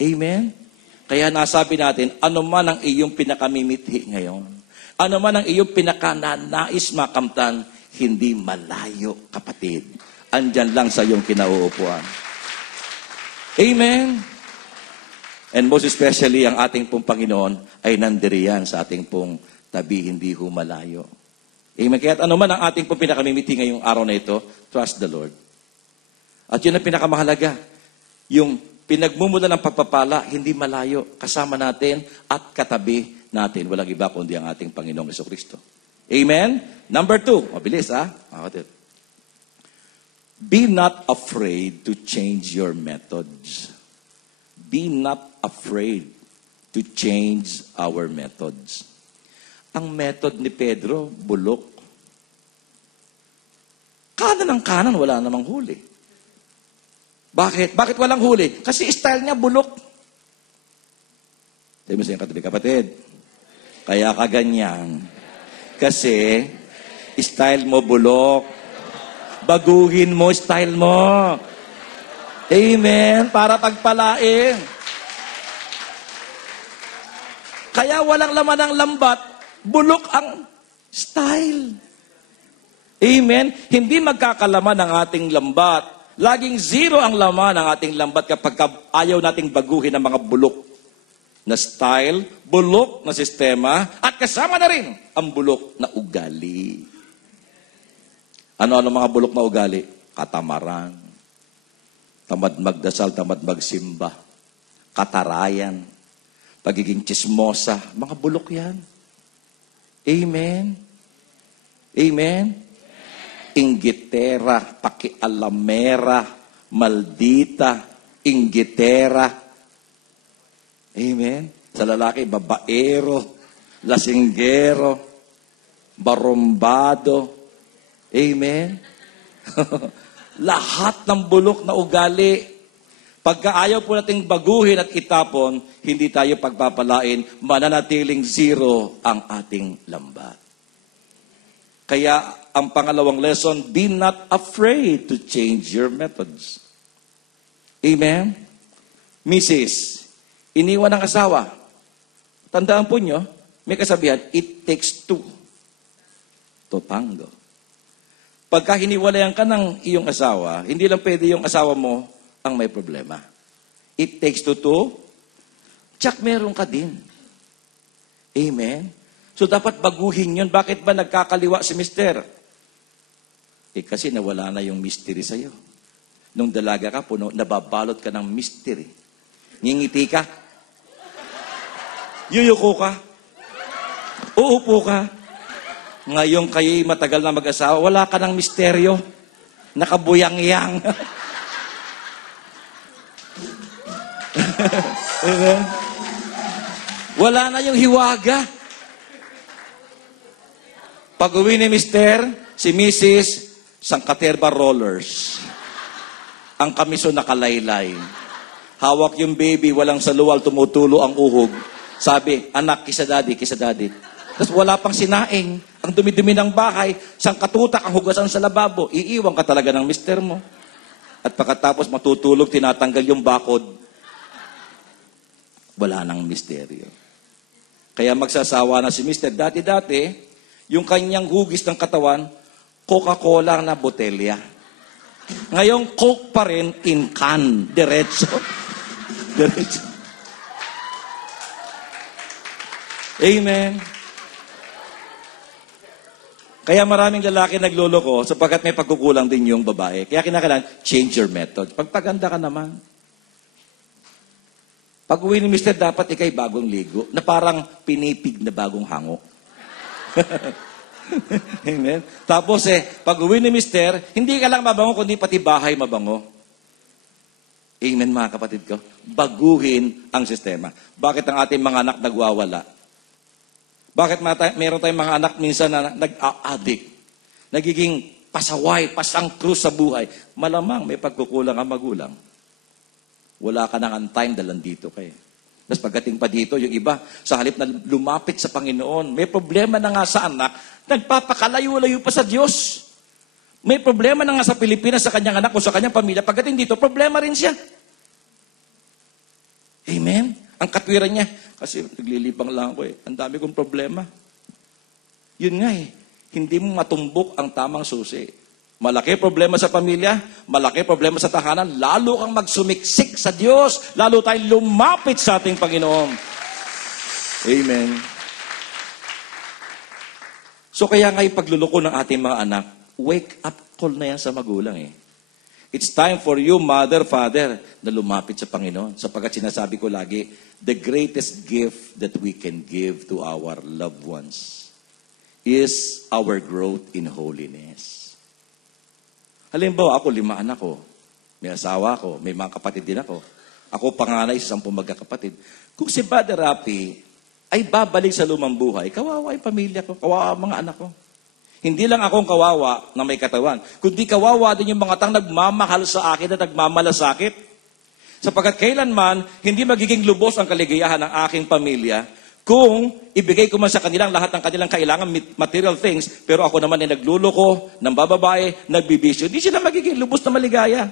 Amen? Kaya nasabi natin, ano man ang iyong pinakamimithi ngayon, ano man ang iyong pinakananais makamtan, hindi malayo, kapatid. Andyan lang sa iyong kinauupuan. Amen? And most especially, ang ating pong Panginoon ay nandiriyan sa ating pong tabi, hindi humalayo. Amen. Kaya ano man ang ating pong pinakamimiti ngayong araw na ito, trust the Lord. At yun ang pinakamahalaga. Yung pinagmumula ng pagpapala, hindi malayo. Kasama natin at katabi natin. Walang iba kundi ang ating Panginoong Jesucristo. Amen? Number 2. Mabilis, ha? Be not afraid to change your methods. Be not afraid to change our methods. Ang method ni Pedro, bulok. Kanan ng kanan, wala namang huli. Bakit? Bakit walang huli? Kasi style niya bulok. Sabi mo sa iyong katabi, kapatid, kaya ka ganyan. Kasi, style mo bulok. Baguhin mo style mo. Amen. Para pagpalain. Kaya walang laman ng lambat, bulok ang style. Amen. Hindi magkakalaman ang ating lambat. Laging zero ang laman ng ating lambat kapag ayaw nating baguhin ang mga bulok na style, bulok na sistema, at kasama na rin ang bulok na ugali. Ano-ano mga bulok na ugali? Katamaran, tamad magdasal, tamad magsimba, katarayan, pagiging chismosa, mga bulok yan. Amen? Amen? Inggitera, pakialamera, maldita, inggitera. Amen? Sa lalaki, babaero, lasinggero, barombado. Amen? Lahat ng bulok na ugali. Pagka ayaw po nating baguhin at itapon, hindi tayo pagpapalain, mananatiling zero ang ating lambat. Kaya, ang pangalawang lesson, be not afraid to change your methods. Amen? Mrs., iniwan ng asawa. Tandaan po nyo, may kasabihan, it takes two to tango. Pagka hiniwalayan ka ng iyong asawa, hindi lang pwede yung asawa mo ang may problema. It takes two to, tsak meron ka din. Amen? So dapat baguhin yun. Bakit ba nagkakaliwa si mister? Kasi nawala na yung mystery sa'yo. Nung dalaga ka, puno, nababalot ka ng mystery. Ngingiti ka. Yuyuko ka. Uupo ka. Ngayon kayo'y matagal na mag-asawa, wala ka ng misteryo. Nakabuyang-yang. Wala na yung hiwaga. Pag-uwi ni mister, si Mrs., sangkaterba rollers. Ang kamiso nakalaylay. Hawak yung baby, walang saluwal, tumutulo ang uhog. Sabi, anak, kisa daddy, kisa daddy. Tapos wala pang sinaing. Ang dumi-dumi ng bahay, sangkatutak ang hugasan sa lababo. Iiwan ka talaga ng mister mo. At pagkatapos matutulog, tinatanggal yung bakod. Wala nang misteryo. Kaya magsasawa na si mister. Dati-dati, yung kanyang hugis ng katawan, Coca-Cola na botelya. Ngayon, Coke pa rin in can. Diretso. Diretso. Amen. Kaya maraming lalaki nagloloko sapagkat may pagkukulang din yung babae. Kaya kinakailangan, change your method. Pagpaganda ka naman. Pag uwi ni mister, dapat ikay bagong ligo na parang pinipig na bagong hango. Amen? Tapos pag uwi ni mister, hindi ka lang mabango, kundi pati bahay mabango. Amen, mga kapatid ko? Baguhin ang sistema. Bakit ang ating mga anak nagwawala? Bakit meron tayong mga anak minsan na nag-a-addict? Nagiging pasaway, pasangkrus sa buhay. Malamang may pagkukulang ang magulang. Wala ka nang time, dalandito kayo. Tapos pagdating pa dito, yung iba, sa halip na lumapit sa Panginoon, may problema na nga sa anak, nagpapakalayo-layo pa sa Diyos. May problema na nga sa Pilipinas, sa kanyang anak o sa kanyang pamilya. Pagdating dito, problema rin siya. Amen? Ang katwiran niya, kasi naglilibang lang ako ang dami kong problema. Yun nga hindi mo matumbok ang tamang susi. Malaki problema sa pamilya, malaki problema sa tahanan, lalo kang magsumiksik sa Diyos, lalo tayong lumapit sa ating Panginoon. Amen. So kaya nga'y pagluluko ng ating mga anak, wake up call na yan sa magulang It's time for you, mother, father, na lumapit sa Panginoon. Sapagkat sinasabi ko lagi, the greatest gift that we can give to our loved ones is our growth in holiness. Halimbawa, ako 5 anak ko. May asawa ko, may mga kapatid din ako. Ako panganay sa 10 magkakapatid. Kung si Brother Rafi ay babalik sa lumang buhay, kawawa yung pamilya ko, kawawa ang mga anak ko. Hindi lang akong kawawa na may katawan, kundi kawawa din yung mga tang nagmamahal sa akin at nagmamalasakit. Sapagkat kailanman, hindi magiging lubos ang kaligayahan ng aking pamilya kung ibigay ko man sa kanilang lahat ng kanilang kailangan material things, pero ako naman ay nagluloko, nambababae, nagbibisyo. Hindi sila magiging lubos na maligaya.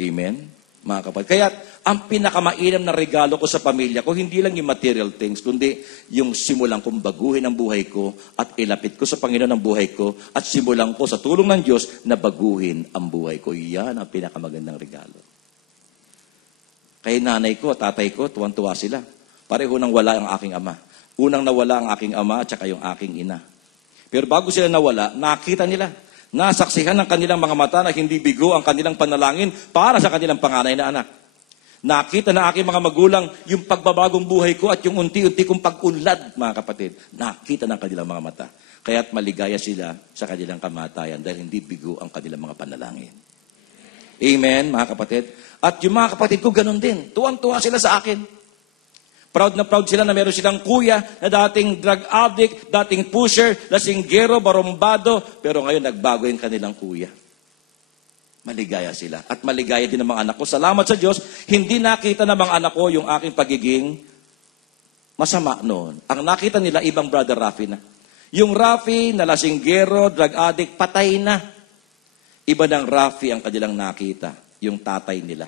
Amen? Mga kapatid. Kaya ang pinakamainam na regalo ko sa pamilya ko, hindi lang yung material things, kundi yung simulan kong baguhin ang buhay ko at ilapit ko sa Panginoon ang buhay ko at simulan ko sa tulong ng Diyos na baguhin ang buhay ko. Yan ang pinakamagandang regalo. Kay nanay ko, tatay ko, tuwan-tuwa sila. Pareho nang wala ang aking ama. Unang nawala ang aking ama at saka yung aking ina. Pero bago sila nawala, nakita nila. Nasaksihan ng kanilang mga mata na hindi bigo ang kanilang panalangin para sa kanilang panganay na anak. Nakita na aking mga magulang yung pagbabagong buhay ko at yung unti-unti kong pag-unlad, mga kapatid. Nakita ng kanilang mga mata. Kaya't maligaya sila sa kanilang kamatayan dahil hindi bigo ang kanilang mga panalangin. Amen, mga kapatid. At yung mga kapatid ko, ganun din. Tuwang-tuwa sila sa akin. Proud na proud sila na meron silang kuya na dating drug addict, dating pusher, lasinggero, barombado, pero ngayon nagbago yung kanilang kuya. Maligaya sila. At maligaya din ang mga anak ko. Salamat sa Diyos, hindi nakita ng mga anak ko yung aking pagiging masama noon. Ang nakita nila, ibang brother Rafi na. Yung Rafi na lasinggero, drug addict, patay na. Iba ng Rafi ang kanilang nakita, yung tatay nila.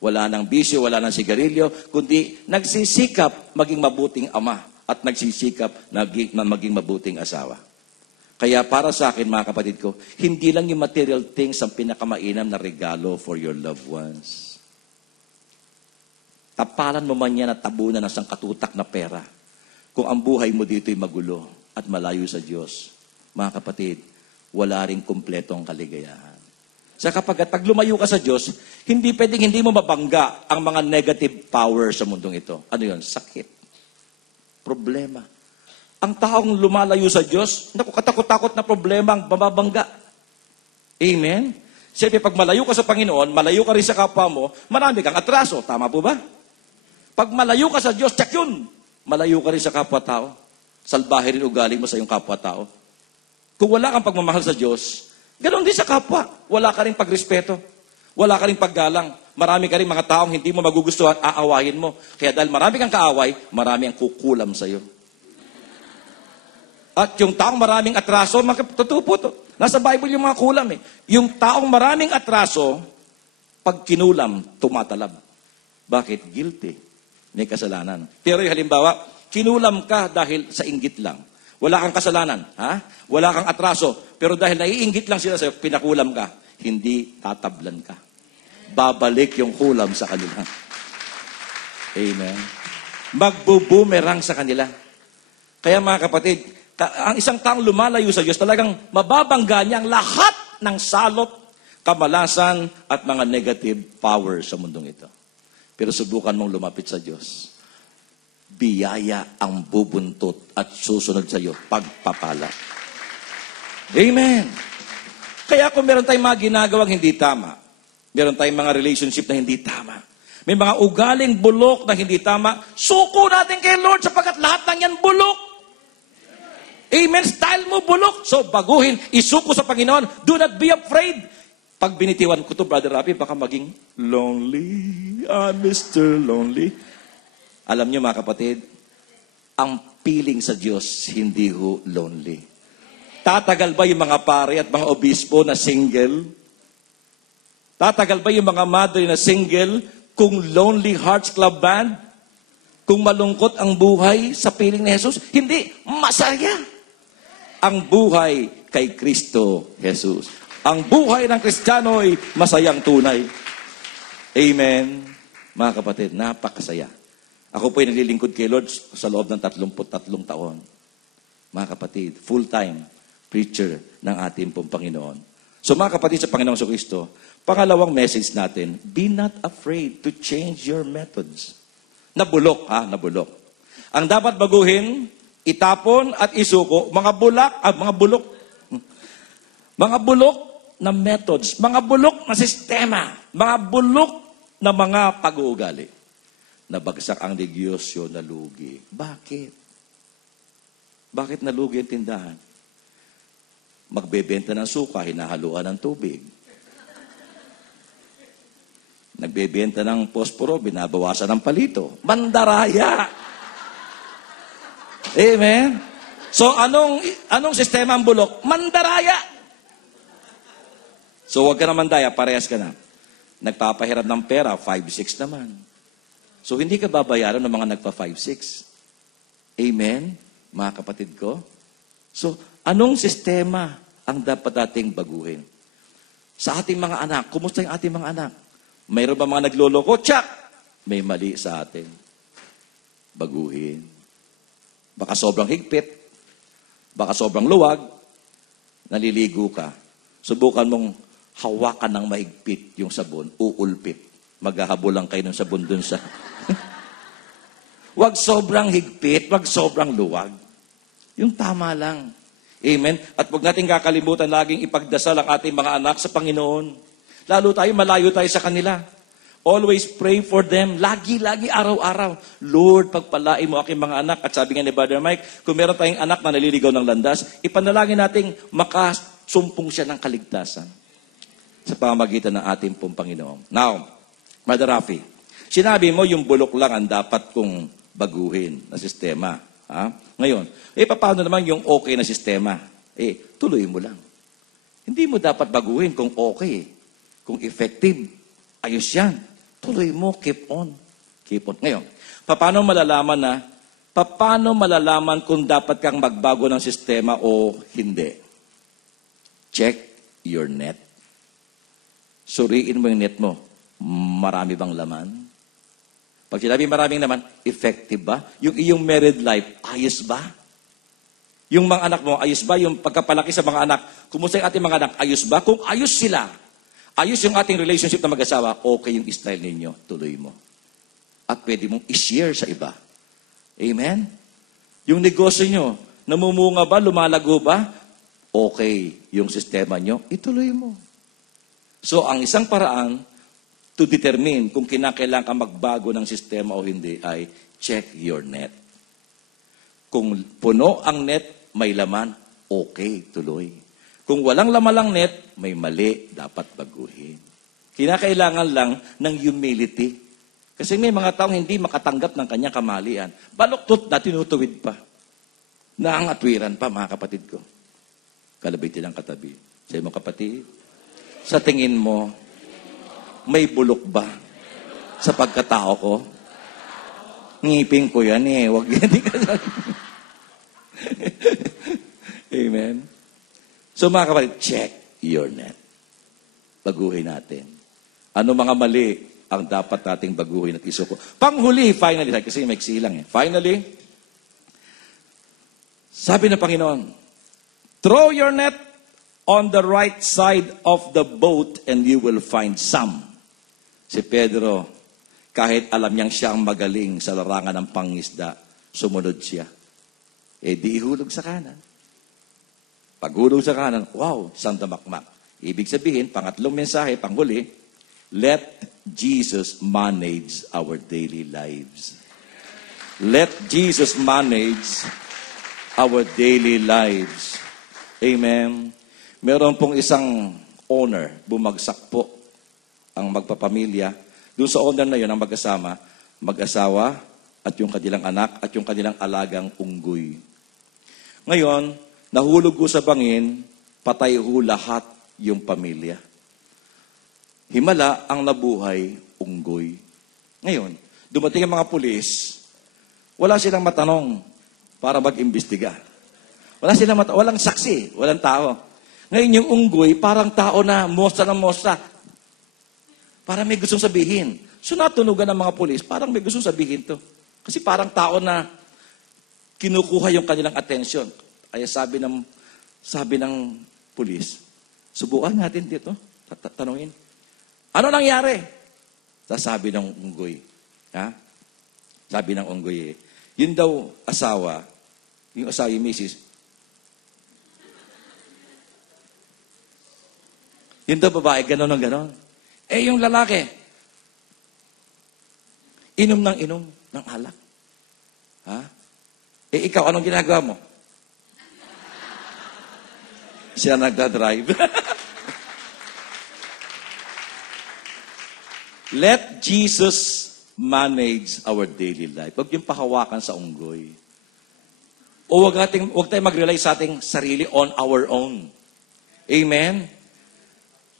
Wala nang bisyo, wala nang sigarilyo, kundi nagsisikap maging mabuting ama at nagsisikap na maging mabuting asawa. Kaya para sa akin, mga kapatid ko, hindi lang yung material things ang pinakamainam na regalo for your loved ones. Tapalan mo man yan at tabunan ng sangkatutak na pera. Kung ang buhay mo dito'y magulo at malayo sa Diyos, mga kapatid, wala ring kumpletong kaligayahan. Sa kapag lumayo ka sa Diyos, hindi pwedeng hindi mo mabangga ang mga negative power sa mundong ito. Ano yun? Sakit. Problema. Ang taong lumalayo sa Diyos, naku, katakot-takot na problema ang mababangga. Amen? Siyempre, pag malayo ka sa Panginoon, malayo ka rin sa kapwa mo, marami kang atraso. Tama po ba? Pag malayo ka sa Diyos, tsak yun. Malayo ka rin sa kapwa-tao. Salbahe rin ugali mo sa iyong kapwa-tao. Kung wala kang pagmamahal sa Diyos, ganon din sa kapwa. Wala ka rin pagrespeto. Wala ka rin paggalang. Marami ka rin mga taong hindi mo magugustuhan, aawayin mo. Kaya dahil marami kang kaaway, marami ang kukulam sa iyo. At yung taong maraming atraso, totoo po to. Nasa Bible yung mga kulam eh. Yung taong maraming atraso, pag kinulam, tumatalab. Bakit? Guilty. May kasalanan. Pero yung halimbawa, kinulam ka dahil sa inggit lang. Wala kang kasalanan, ha? Wala kang atraso. Pero dahil naiinggit lang sila sa'yo, pinakulam ka, hindi tatablan ka. Babalik yung kulam sa kanila. Amen. Magbubumerang sa kanila. Kaya mga kapatid, ang isang taong lumalayo sa Diyos, talagang mababangga niya ang lahat ng salot, kamalasan, at mga negative power sa mundong ito. Pero subukan mong lumapit sa Diyos. Biyaya ang bubuntot at susunod sa iyo, pagpapala. Amen. Kaya kung meron tayong mga ginagawang hindi tama, meron tayong mga relationship na hindi tama, may mga ugaling bulok na hindi tama, suko natin kay Lord sapagkat lahat ng yan bulok. Amen. Style mo bulok. So baguhin, isuko sa Panginoon. Do not be afraid. Pag binitiwan ko to, Brother Rafi, baka maging lonely. Mr. Lonely. Alam niyo mga kapatid, ang piling sa Diyos, hindi ho lonely. Tatagal ba yung mga pare at mga obispo na single? Tatagal ba yung mga madre na single kung Lonely Hearts Club Band? Kung malungkot ang buhay sa piling ni Jesus? Hindi, masaya. Ang buhay kay Kristo Jesus. Ang buhay ng Kristiyano ay masayang tunay. Amen. Mga kapatid, napakasaya. Ako po ay naglilingkod kay Lord sa loob ng 33 taon. Mga kapatid, full-time preacher ng ating pong Panginoon. So mga kapatid sa Panginoong Kristo, pangalawang message natin, be not afraid to change your methods. Nabulok, nabulok. Ang dapat baguhin, itapon at isuko, mga bulok na methods, mga bulok na sistema, mga bulok na mga pag-uugali. Nabagsak ang negosyo, nalugi. Bakit? Bakit nalugi ang tindahan? Magbebenta ng suka, hinahaluan ng tubig. nagbebenta ng posporo, binabawasan ng palito. Mandaraya. Amen? So, anong sistema ang bulok? Mandaraya. So, huwag ka na mandaya, parehas ka na. Nagpapahiram ng pera, 5-6 naman. So, hindi ka babayaran ng mga nagpa 5-6. Amen? Mga kapatid ko? So, anong sistema ang dapat nating baguhin? Sa ating mga anak, kumusta yung ating mga anak? Mayroon ba mga nagloloko? Tsak! May mali sa atin. Baguhin. Baka sobrang higpit. Baka sobrang luwag. Naliligo ka. Subukan mong hawakan ng mahigpit yung sabon. Uulpit. Maghahabol lang kayo ng sabon dun sa... Wag sobrang higpit. Wag sobrang luwag. Yung tama lang. Amen? At huwag natin kakalimutan laging ipagdasal ang ating mga anak sa Panginoon. Lalo tayo, malayo tayo sa kanila. Always pray for them. Lagi, araw-araw. Lord, pagpalain mo aking mga anak. At sabi nga ni Brother Mike, kung meron tayong anak na naliligaw ng landas, ipanalangin nating makasumpong siya ng kaligtasan sa pamamagitan ng ating pong Panginoon. Now, Brother Rafi, sinabi mo yung bulok lang ang dapat kong baguhin na sistema. Ha? Ngayon, paano naman yung okay na sistema? Tuloy mo lang. Hindi mo dapat baguhin kung okay. Kung effective, ayos yan. Tuloy mo, keep on. Keep on. Ngayon, paano malalaman kung dapat kang magbago ng sistema o hindi? Check your net. Suriin mo yung net mo. Marami bang laman? Pag sinabi maraming naman, effective ba? Yung iyong married life, ayos ba? Yung mga anak mo, ayos ba? Yung pagkapalaki sa mga anak, kumusta yung ating mga anak, ayos ba? Kung ayos sila, ayos yung ating relationship na mag-asawa, okay yung style ninyo, tuloy mo. At pwede mong i-share sa iba. Amen? Yung negosyo nyo, namumunga ba, lumalago ba? Okay yung sistema nyo, ituloy mo. So, ang isang paraan to determine kung kinakailangan ka magbago ng sistema o hindi ay check your net. Kung puno ang net, may laman, okay, tuloy. Kung walang laman lang net, may mali, dapat baguhin. Kinakailangan lang ng humility. Kasi may mga taong hindi makatanggap ng kanyang kamalian. Baluktot na tinutuwid pa. Naangatwiran pa, mga kapatid ko. Kalabitin ang katabi. Sa mo kapatid, sa tingin mo, may bulok ba sa pagkatao ko? Ngipin ko yan eh. Huwag yan. Amen. So mga kapatid, check your net. Baguhin natin. Ano mga mali ang dapat nating baguhin at isuko? Panghuli, finally, kasi maiksi lang eh. Finally, sabi ng Panginoon, throw your net on the right side of the boat and you will find some. Si Pedro, kahit alam niyang siya ang magaling sa larangan ng pangisda, sumunod siya. Di ihulog sa kanan. Paghulog sa kanan, wow, isang damakmak. Ibig sabihin, pangatlong mensahe, panghuli, let Jesus manage our daily lives. Let Jesus manage our daily lives. Amen. Meron pong isang owner, bumagsak po ang magpapamilya. Doon sa owner na yun, ang mag-asawa, at yung kanilang anak, at yung kanilang alagang unggoy. Ngayon, nahulog ko sa bangin, patay ho lahat yung pamilya. Himala ang nabuhay, unggoy. Ngayon, dumating ang mga pulis, wala silang matanong para mag-imbestiga. Walang saksi, walang tao. Ngayon yung unggoy, parang tao na mostra ng mostra. Para may gustong sabihin. So natunugan ng mga pulis, parang may gustong sabihin to. Kasi parang tao na kinukuha yung kanilang atensyon. Ay sabi ng pulis, subukan natin dito, tanungin. Ano nangyari? Sabi ng unggoy. Ha? Sabi ng unggoy, yun daw asawa, yung misis, yun daw babae, gano'n ng gano'n. Yung lalaki, inom ng alak. Ha? Ikaw, anong ginagawa mo? Siya nagdadrive. Let Jesus manage our daily life. Huwag yung pahawakan sa unggoy. O huwag tayong mag-rely sa ating sarili on our own. Amen?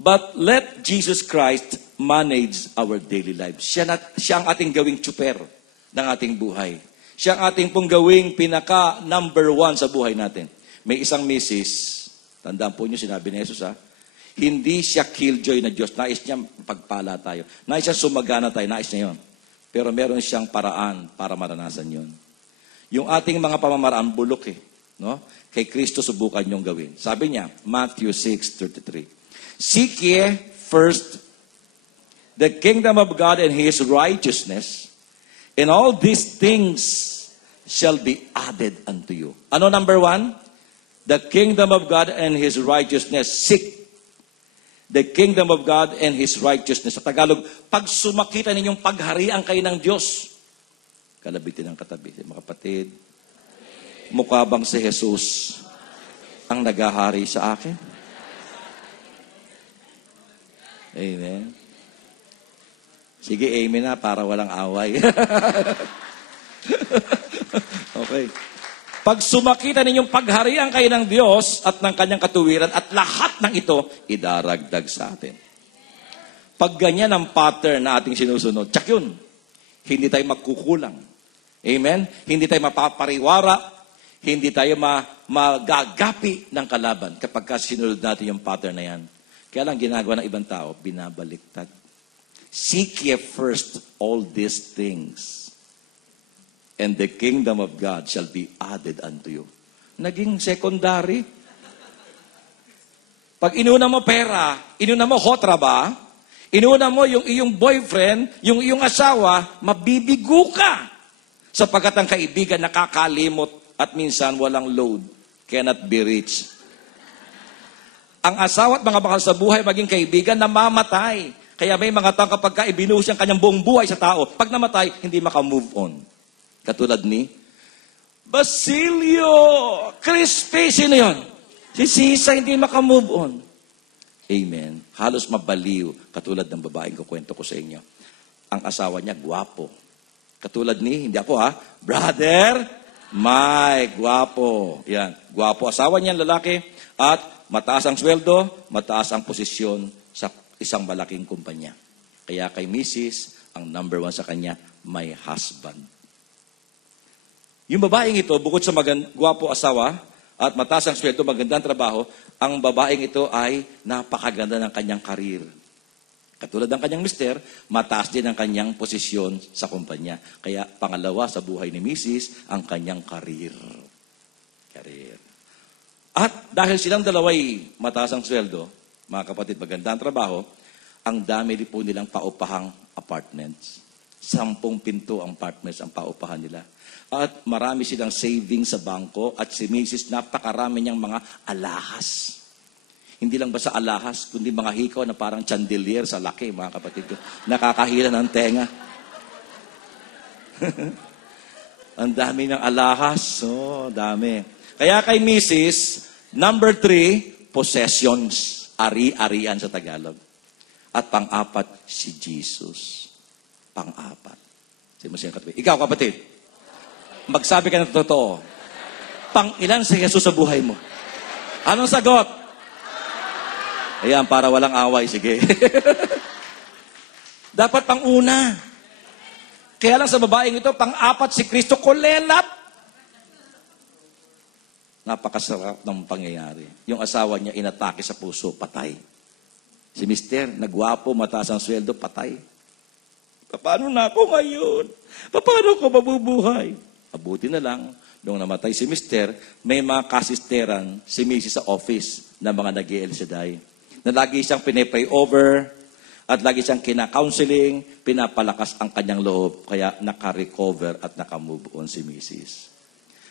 But let Jesus Christ manage our daily life. Siya ang ating gawing tsuper ng ating buhay. Siya ang ating pong gawing pinaka number 1 sa buhay natin. May isang misis, tandaan po niyo, sinabi ni Jesus, hindi siya killjoy na Diyos. Nais niya pagpala tayo. Nais siya sumagana tayo. Nais niya yun. Pero meron siyang paraan para maranasan yun. Yung ating mga pamamaraan, bulok no? Kay Kristo subukan niyong gawin. Sabi niya, Matthew 6:33. Seek ye first the kingdom of God and His righteousness, and all these things shall be added unto you. Ano number 1? The kingdom of God and His righteousness. Seek the kingdom of God and His righteousness. Sa Tagalog, pag sumakita ninyong pagharian kayo ng Diyos, kalabitin ang katabi. Mga kapatid, mukha bang si Jesus ang naghahari sa akin? Amen. Sige, amen na para walang away. Okay. Pag sumakita ninyong pagharian kayo ng Diyos at ng kanyang katuwiran at lahat ng ito, idaragdag sa atin. Pag ganyan ang pattern na ating sinusunod, tsak yun. Hindi tayo magkukulang. Amen? Hindi tayo mapapariwara. Hindi tayo magagapi ng kalaban kapag sinunod natin yung pattern na yan. Kaya lang ginagawa ng ibang tao, binabaliktad. Seek ye first all these things, and the kingdom of God shall be added unto you. Naging secondary. Pag inuna mo pera, inuna mo hotra ba? Inuna mo yung iyong boyfriend, yung iyong asawa, mabibigo ka. Sapagkat ang kaibigan nakakalimot at minsan walang load, cannot be reached. Ang asawa at mga bakal sa buhay, maging kaibigan, namamatay. Kaya may mga tao kapag ibinuhos ang kanyang buong buhay sa tao, pag namatay, hindi maka-move on. Katulad ni Basilio Crispy. Sino yun? Si Sisa, hindi maka-move on. Amen. Halos mabaliw. Katulad ng babaeng kukwento ko sa inyo. Ang asawa niya, gwapo. Katulad ni, hindi ako Brother Mike, gwapo. Yan, gwapo. Asawa niya, lalaki. At mataas ang sweldo, mataas ang posisyon sa isang malaking kumpanya. Kaya kay Mrs., ang number 1 sa kanya, may husband. Yung babaeng ito, bukod sa gwapo asawa at mataas ang sweldo, magandang trabaho, ang babaeng ito ay napakaganda ng kanyang karir. Katulad ng kanyang mister, mataas din ang kanyang posisyon sa kumpanya. Kaya pangalawa sa buhay ni Mrs., ang kanyang karir. At dahil silang dalaway mataas ang sweldo, mga kapatid, magandang trabaho, ang dami po nilang paupahang apartments. 10 pinto ang apartments ang paupahan nila. At marami silang savings sa bangko at si Mrs. napakarami niyang mga alahas. Hindi lang ba sa alahas, kundi mga hikaw na parang chandelier sa laki, mga kapatid ko. Nakakahila ng tenga. Ang dami ng alahas. Dami. Kaya kay Mrs., number 3, possessions. Ari-arian sa Tagalog. At pang-4, si Jesus. Pang-4. Ikaw, kapatid, magsabi ka ng totoo. Pang-ilan si Jesus sa buhay mo? Anong sagot? Ayan, para walang away. Sige. Dapat pang-una. Kaya lang sa babaeng ito, pang-4 si Kristo, kulelat. Napakasarap ng pangyayari. Yung asawa niya inatake sa puso, patay. Si mister, nagwapo, mataas ang sweldo, patay. Paano na ako ngayon? Paano ko mabubuhay? Mabuti na lang, nung namatay si mister, may mga kasisteran si Mrs. sa office na mga nag-i-LCDI. Na lagi siyang pinipray over at lagi siyang kina-counseling, pinapalakas ang kanyang loob. Kaya naka-recover at naka-move on si Mrs.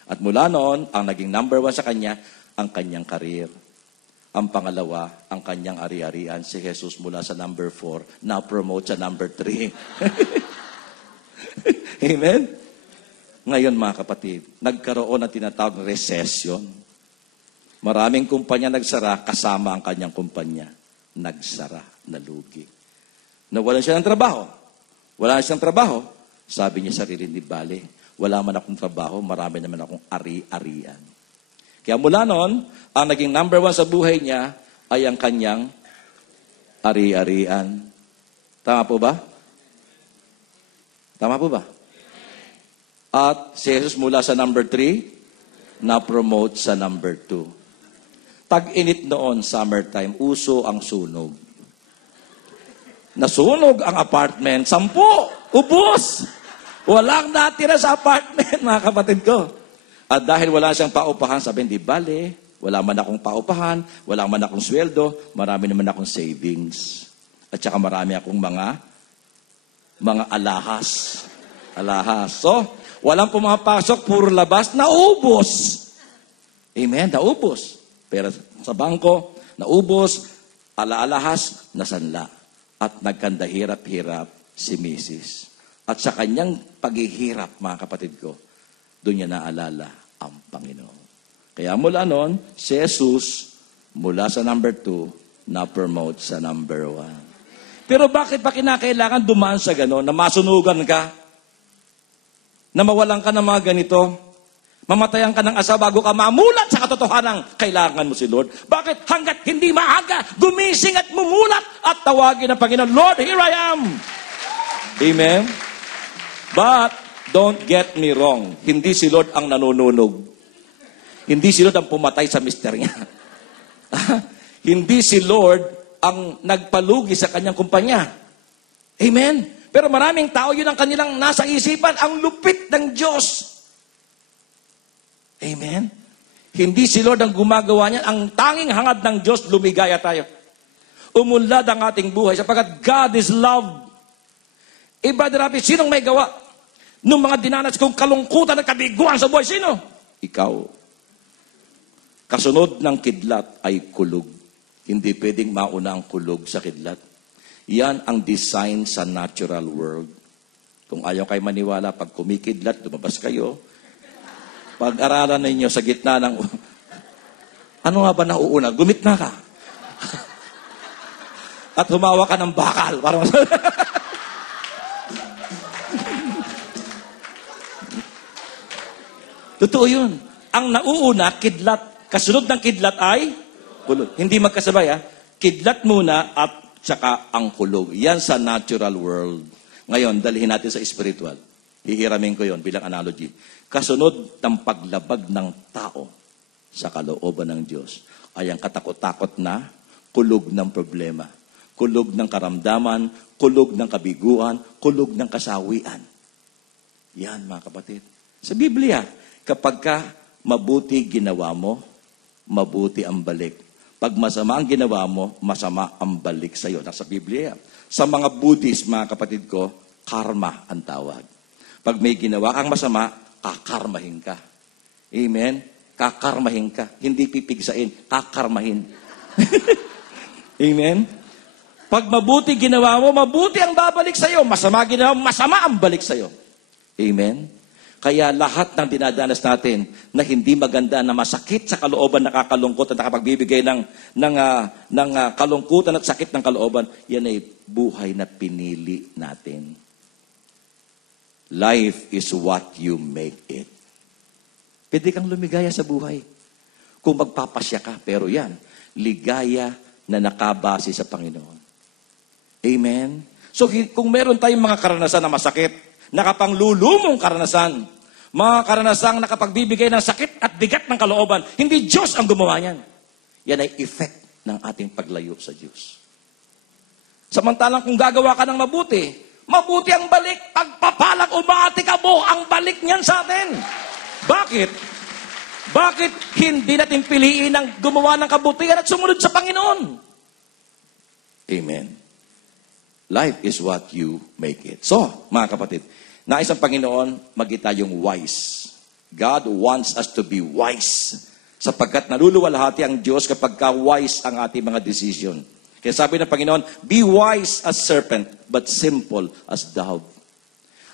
At mula noon, ang naging number 1 sa kanya, ang kanyang karir. Ang pangalawa, ang kanyang ari-arian, si Jesus mula sa number 4, na-promote sa number 3. Amen? Ngayon mga kapatid, nagkaroon ng tinatawag na recession. Maraming kumpanya nagsara, kasama ang kanyang kumpanya. Nagsara, nalugi. Nawalan siya ng trabaho. Wala na siyang trabaho. Sabi niya sa sarili, di bale, wala man akong trabaho, marami naman akong ari-arian. Kaya mula noon, ang naging number 1 sa buhay niya ay ang kanyang ari-arian. Tama po ba? Tama po ba? At si Jesus mula sa number 3, na-promote sa number 2. Tag-init noon, summertime, uso ang sunog. Nasunog ang apartment, 10, ubos. Walang natira sa apartment, mga kapatid ko. At dahil wala siyang paupahan, sabi, di bale, wala man akong paupahan, wala man akong sweldo, marami naman akong savings. At saka marami akong mga alahas. Alahas. So, walang pumapasok, puro labas, naubos. Amen, naubos. Pero sa bangko, naubos, alahas, nasanla. At nagkandahirap-hirap si Mrs. At sa kanyang paghihirap, mga kapatid ko, doon niya naalala ang Panginoon. Kaya mula noon, si Jesus, mula sa number 2, na-promote sa number 1. Pero bakit pa kinakailangan dumaan sa gano'n, na masunugan ka? Na mawalan ka ng mga ganito? Mamatayan ka ng asa bago ka mamulat sa katotohanan, kailangan mo si Lord. Bakit? Hanggat hindi maaga, gumising at mumulat at tawagin ang Panginoon, Lord, here I am. Amen? But, don't get me wrong. Hindi si Lord ang nanununog. Hindi si Lord ang pumatay sa mister niya. Hindi si Lord ang nagpalugi sa kanyang kumpanya. Amen? Pero maraming tao, yun ang kanilang nasa isipan, ang lupit ng Diyos. Amen? Hindi si Lord ang gumagawa niyan. Ang tanging hangad ng Diyos, lumigaya tayo. Umunlad ang ating buhay sapagkat God is love. Brother Rafi, sinong may gawa? Nung mga dinanas kong kalungkutan at kabiguan sa buhay, sino? Ikaw. Kasunod ng kidlat ay kulog. Hindi pwedeng mauna ang kulog sa kidlat. Yan ang design sa natural world. Kung ayaw kayo maniwala, pag kumikidlat, lumabas kayo, pag-aralan ninyo sa gitna ng... Ano nga ba nauuna? Gumitna ka. At humawa ka ng bakal. Para Totoo yun. Ang nauuna, kidlat. Kasunod ng kidlat ay kulog. Hindi magkasabay, ha? Kidlat muna at saka ang kulog. Yan sa natural world. Ngayon, dalhin natin sa spiritual. Hihiramin ko yon bilang analogy. Kasunod ng paglabag ng tao sa kalooban ng Diyos ay ang katakot-takot na kulog ng problema. Kulog ng karamdaman, kulog ng kabiguan, kulog ng kasawian. Yan, mga kapatid. Sa Biblia, kapag ka mabuti ginawa mo, mabuti ang balik. Pag masama ang ginawa mo, masama ang balik sa iyo. Nasa Biblia. Sa mga Buddhist, mga kapatid ko, karma ang tawag. Pag may ginawa kang masama, kakarmahin ka. Amen? Kakarmahin ka. Hindi pipigsain, kakarmahin. Amen? Pag mabuti ginawa mo, mabuti ang babalik sa iyo. Masama ginawa mo, masama ang balik sa iyo. Amen? Kaya lahat ng dinadanas natin na hindi maganda, na masakit sa kalooban, nakakalungkot at nakapagbibigay ng kalungkutan at sakit ng kalooban, yan ay buhay na pinili natin. Life is what you make it. Pwede kang lumigaya sa buhay kung magpapasya ka. Pero yan, ligaya na nakabase sa Panginoon. Amen? So kung meron tayong mga karanasan na masakit, nakapanglulumong karanasan, mga karanasang nakapagbibigay ng sakit at bigat ng kalooban, hindi Diyos ang gumawa niyan. Yan ay effect ng ating paglayo sa Diyos. Samantalang kung gagawa ka ng mabuti, mabuti ang balik, pagpapalang umati ka mo, ang balik niyan sa atin. Bakit? Bakit hindi natin piliin ang gumawa ng kabutihan at sumunod sa Panginoon? Amen. Life is what you make it. So, mga kapatid, nais ang Panginoon, maging tayong wise. God wants us to be wise. Sapagkat naluluwalhati ang Diyos kapag ka-wise ang ating mga decision. Kaya sabi ng Panginoon, be wise as serpent, but simple as dove.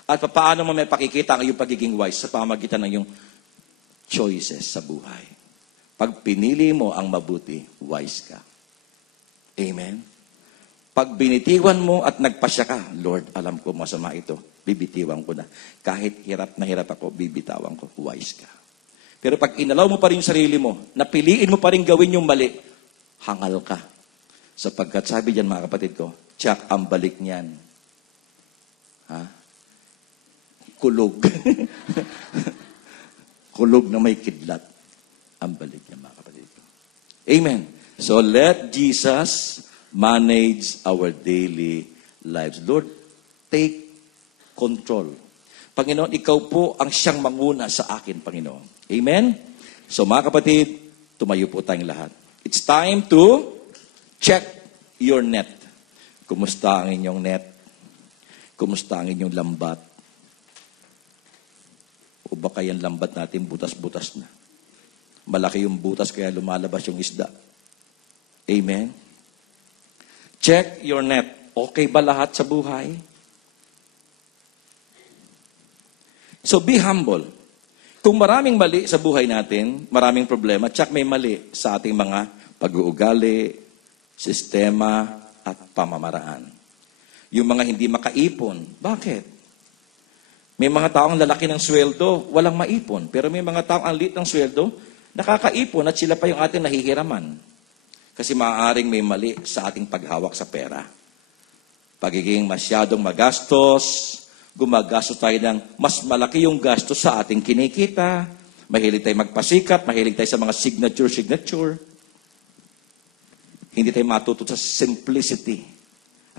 At paano mo may pakikita ang iyong pagiging wise sa pamamagitan ng iyong choices sa buhay. Pag pinili mo ang mabuti, wise ka. Amen? Pag binitiwan mo at nagpasya ka, Lord, alam ko masama ito, bibitiwan ko na. Kahit hirap na hirap ako, bibitawan ko. Wise ka. Pero pag inalaw mo pa rin yung sarili mo, napiliin mo pa rin gawin yung mali, hangal ka. Sapagkat sabi dyan mga kapatid ko, tsak ang balik niyan. Ha? Kulog. Kulog na may kidlat. Ang balik niya mga kapatid ko. Amen. So let Jesus manage our daily lives. Lord, take control. Panginoon, ikaw po ang siyang manguna sa akin, Panginoon. Amen? So mga kapatid, tumayo po tayong lahat. It's time to check your net. Kumusta ang inyong net? Kumusta ang inyong lambat? O baka yung lambat natin butas-butas na? Malaki yung butas kaya lumalabas yung isda. Amen? Check your net. Okay ba lahat sa buhay? So be humble. Kung maraming mali sa buhay natin, maraming problema, tsak may mali sa ating mga pag-uugali, sistema, at pamamaraan. Yung mga hindi makaipon, bakit? May mga taong lalaki ng sweldo, walang maipon. Pero may mga taong ang liit ng sweldo, nakakaipon at sila pa yung ating nahihiraman. Kasi maaaring may mali sa ating paghawak sa pera. Pagiging masyadong magastos, gumagastos tayo ng mas malaki yung gastos sa ating kinikita, mahilig tayo magpasikat, mahilig tayo sa mga signature. Hindi tayo matuto sa simplicity.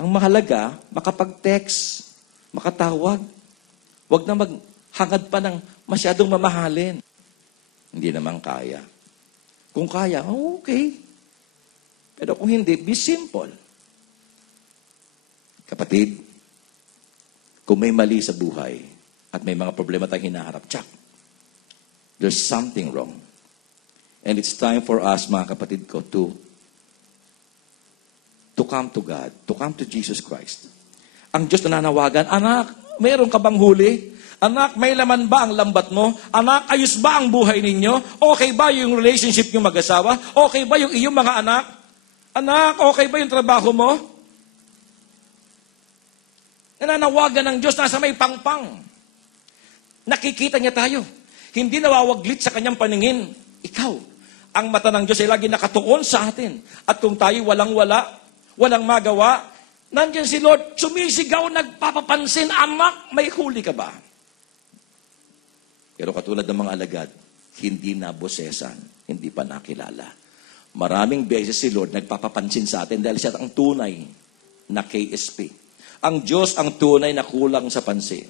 Ang mahalaga, makapag-text, makatawag. Huwag na maghangad pa ng masyadong mamahalin. Hindi naman kaya. Kung kaya, okay. Pero kung hindi, be simple. Kapatid, kung may mali sa buhay at may mga problema tayong hinaharap, tsak, there's something wrong. And it's time for us, mga kapatid ko, to come to God, to come to Jesus Christ. Ang Diyos na nanawagan, anak, mayroon ka bang huli? Anak, may laman ba ang lambat mo? Anak, ayos ba ang buhay ninyo? Okay ba yung relationship yung mag-asawa? Okay ba yung iyong mga anak? Anak, okay ba yung trabaho mo? Nananawagan ng Diyos, nasa may pangpang. Nakikita niya tayo. Hindi nawawaglit sa kanyang paningin. Ikaw, ang mata ng Diyos ay lagi nakatuon sa atin. At kung tayo walang-wala, walang magawa, nandiyan si Lord, sumisigaw, nagpapapansin, anak, may huli ka ba? Pero katulad ng mga alagad, hindi nabosesan, hindi pa nakilala. Maraming beses si Lord nagpapapansin sa atin dahil siya ang tunay na KSP. Ang Diyos ang tunay na kulang sa pansin.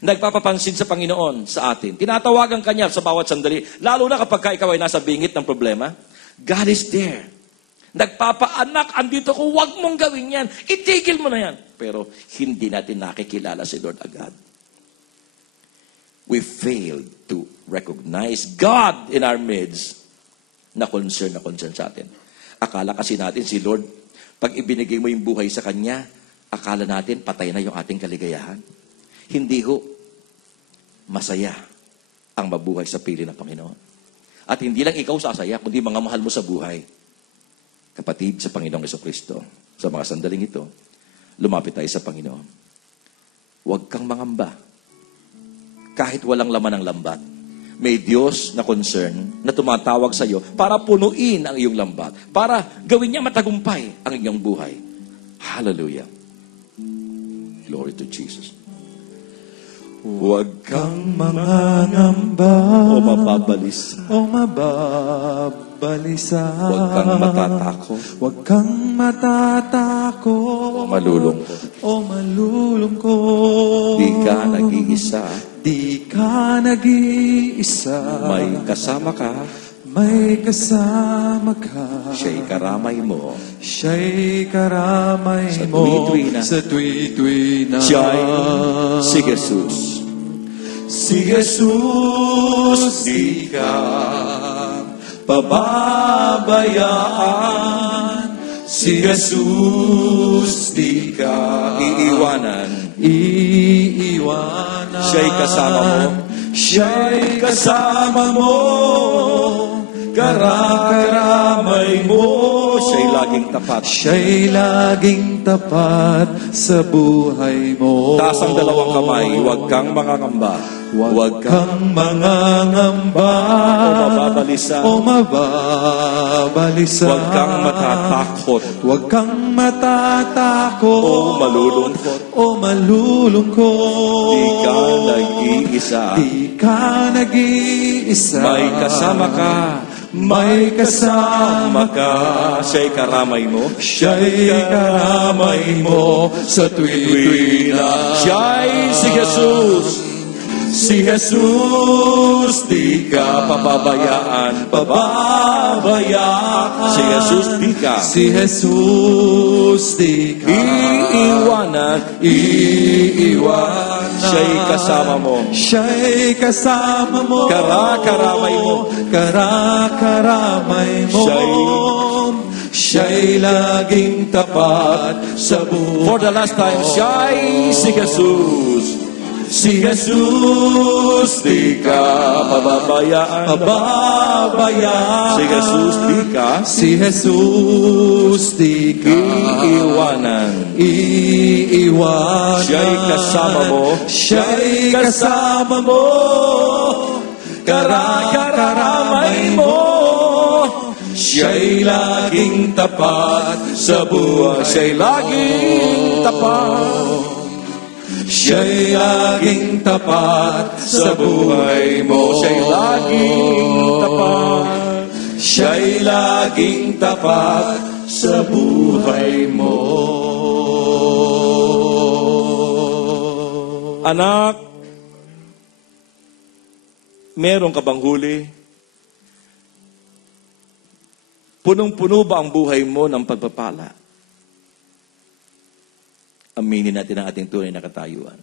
Nagpapapansin sa Panginoon sa atin. Tinatawagan Kanya sa bawat sandali. Lalo na kapag ikaw ay nasa bingit ng problema. God is there. Nagpapaanak, andito ko, huwag mong gawin yan. Itigil mo na yan. Pero hindi natin nakikilala si Lord agad. We failed to recognize God in our midst na concern sa atin. Akala kasi natin si Lord, pag ibinigay mo yung buhay sa Kanya, akala natin patay na yung ating kaligayahan. Hindi ho. Masaya ang mabuhay sa pili ng Panginoon. At hindi lang ikaw sasaya, kundi mga mahal mo sa buhay. Kapatid sa Panginoong Jesucristo, sa mga sandaling ito, lumapit tayo sa Panginoon. Huwag kang mangamba. Kahit walang laman ng lambat, may Diyos na concern na tumatawag sa iyo para punuin ang iyong lambat, para gawin niya matagumpay ang iyong buhay. Hallelujah. Glory to Jesus. Huwag kang mangangamba o mababalisa. Huwag kang matatakot. Huwag kang matatakot. O malulungkot. Di ka nag-iisa. Di ka nag-iisa. May kasama ka. May kasama ka. Siya'y karamay mo. Siya'y karamay Sa mo. tuwi-tuwi na. Sa tuwi-tuwi na. Siya'y si Jesus. Si Jesus, di ka pababayaan. Si Jesus, di ka Iiwanan. Siya'y kasama mo. Siya'y kasama mo. Karamay buhay mo. Siya'y laging tapat. Siya'y laging tapat sa buhay mo. Taas ang dalawang kamay, huwag kang mangangamba. Huwag kang mangangamba O mababalisa. o mababalisa. Huwag kang matatakot. Huwag kang matatakot O malulungkot. o malulungkot. Di ka nag-iisa. Di ka nag-iisa. May kasama ka. May kasama ka. Siya'y karamay mo. Siya'y karamay mo sa tuwi-tuwi na. Siya'y si Jesus. Si Jesus, di ka Pababayaan. pababayaan. Si Jesus, di ka. Si Jesus, di ka Iiwanan. iiwanan. Siya'y kasama mo. Siya'y kasama mo. Karakaramay mo. Karakaramay mo. Siya'y laging tapat sa buhay. For the last time, siya'y si Jesus. Si Jesus, di ka Pababayaan. pababayaan. Si Jesus, di ka. Si Jesus, di ka Iiwanan. iiwanan. Siya'y kasama mo. Siya'y kasama mo. Karakaramay mo. Siya'y laging tapat sa buhay. Siya'y laging tapat. Siya'y laging tapat sa buhay mo. Siya'y laging tapat. Siya'y laging tapat sa buhay mo. Anak, meron ka bang huli? Punong-puno ba ang buhay mo ng pagpapala? Aminin natin ang ating tunay na katayuan.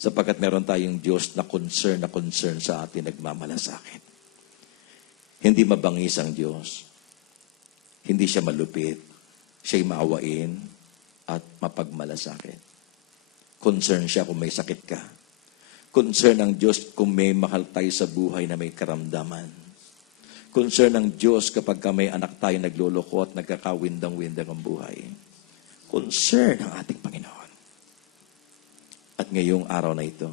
Sapagkat meron tayong Diyos na concern sa atin, nagmamalasakit. Hindi mabangis ang Diyos. Hindi siya malupit. Siya'y maawain at mapagmalasakit. Concern siya kung may sakit ka. Concern ng Diyos kung may mahal tayo sa buhay na may karamdaman. Concern ng Diyos kapag may anak tayo nagluloko at nagkakawindang-windang ang buhay. Concern ng ating Panginoon. At ngayong araw na ito,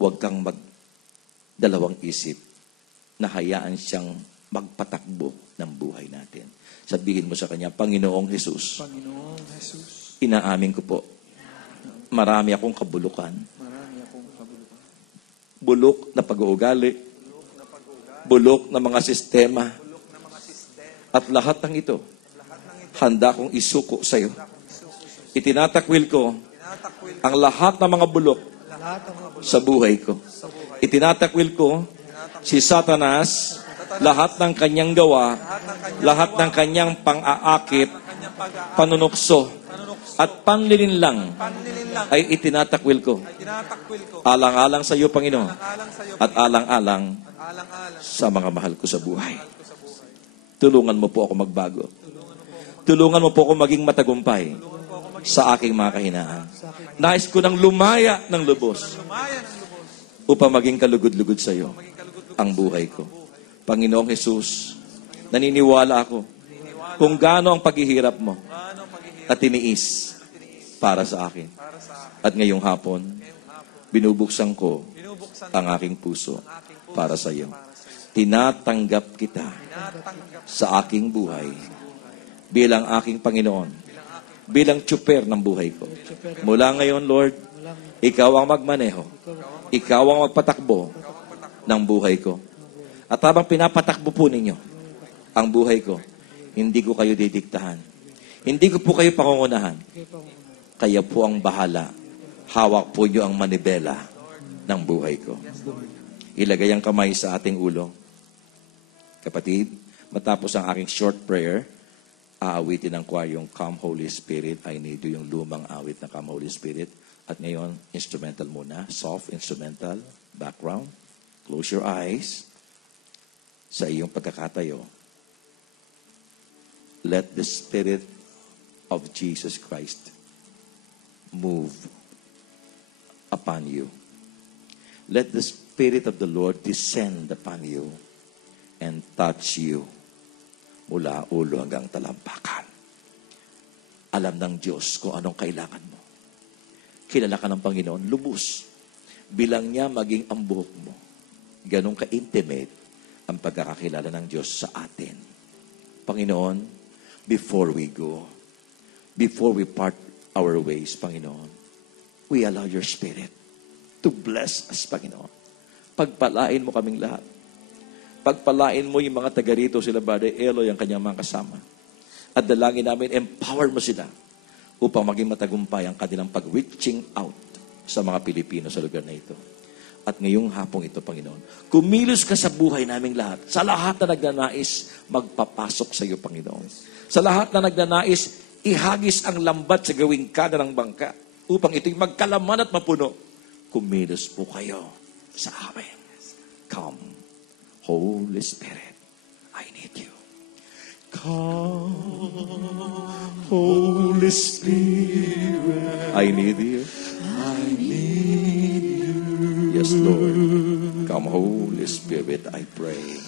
huwag kang magdalawang isip na hayaan siyang magpatakbo ng buhay natin. Sabihin mo sa Kanya, Panginoong Jesus, Panginoong Jesus, inaamin ko po, marami akong kabulukan. Bulok na pag-uugali, bulok na mga sistema, at lahat ng ito, handa kong isuko sa iyo. Itinatakwil ko ang lahat ng mga bulok sa buhay ko. Itinatakwil ko si Satanas, lahat ng kanyang gawa, lahat ng kanyang pang-aakit, panunukso, at panlilinlang ay itinatakwil ko. Alang-alang sa iyo, Panginoon, at alang-alang sa mga mahal ko sa buhay. Tulungan mo po ako magbago. Tulungan mo po ako maging matagumpay sa aking mga kahinaan. Nais ko nang lumaya ng lubos upang maging kalugod-lugod sa iyo ang buhay ko. Panginoong Jesus, naniniwala ako kung gaano ang paghihirap mo at tiniis para sa akin. At ngayong hapon, binubuksan ko ang aking puso para sa iyo. Tinatanggap kita sa aking buhay bilang aking Panginoon, bilang tsuper ng buhay ko. Mula ngayon, Lord, Ikaw ang magmaneho. Ikaw ang magpatakbo ng buhay ko. At habang pinapatakbo po ninyo ang buhay ko, hindi ko kayo didiktahan. Hindi ko po kayo pangungunahan. Kaya po ang bahala. Hawak po niyo ang manibela ng buhay ko. Ilagay ang kamay sa ating ulo. Kapatid, matapos ang aking short prayer, aawitin ng choir yung Come Holy Spirit. I need you, yung lumang awit na Come Holy Spirit. At ngayon, instrumental muna. Soft instrumental, background. Close your eyes. Sa iyong pagkakatayo, let the Spirit of Jesus Christ move upon you. Let the Spirit of the Lord descend upon you and touch you mula ulo hanggang talampakan. Alam ng Diyos kung anong kailangan mo. Kilala ka ng Panginoon, lubos. Bilang niya maging ang buhok mo. Ganong ka-intimate ang pagkakakilala ng Diyos sa atin. Panginoon, before we go, before we part our ways, Panginoon, we allow your Spirit to bless us, Panginoon. Pagpalain mo kaming lahat. Pagpalain mo yung mga taga rito, sila Brother Eloy, ang kanyang mga kasama. At dalangin namin, empower mo sila upang maging matagumpay ang kanilang pag-reaching out sa mga Pilipino sa lugar na ito. At ngayong hapong ito, Panginoon, kumilos ka sa buhay naming lahat. Sa lahat na nagnanais, magpapasok sa iyo, Panginoon. Sa lahat na nagnanais, ihagis ang lambat sa gawing kada ng bangka upang ito'y magkalaman at mapuno. Kumilos po kayo sa amin. Come, Holy Spirit, I need you. Come, Holy Spirit, I need you. I need you. Yes, Lord. Come, Holy Spirit, I pray.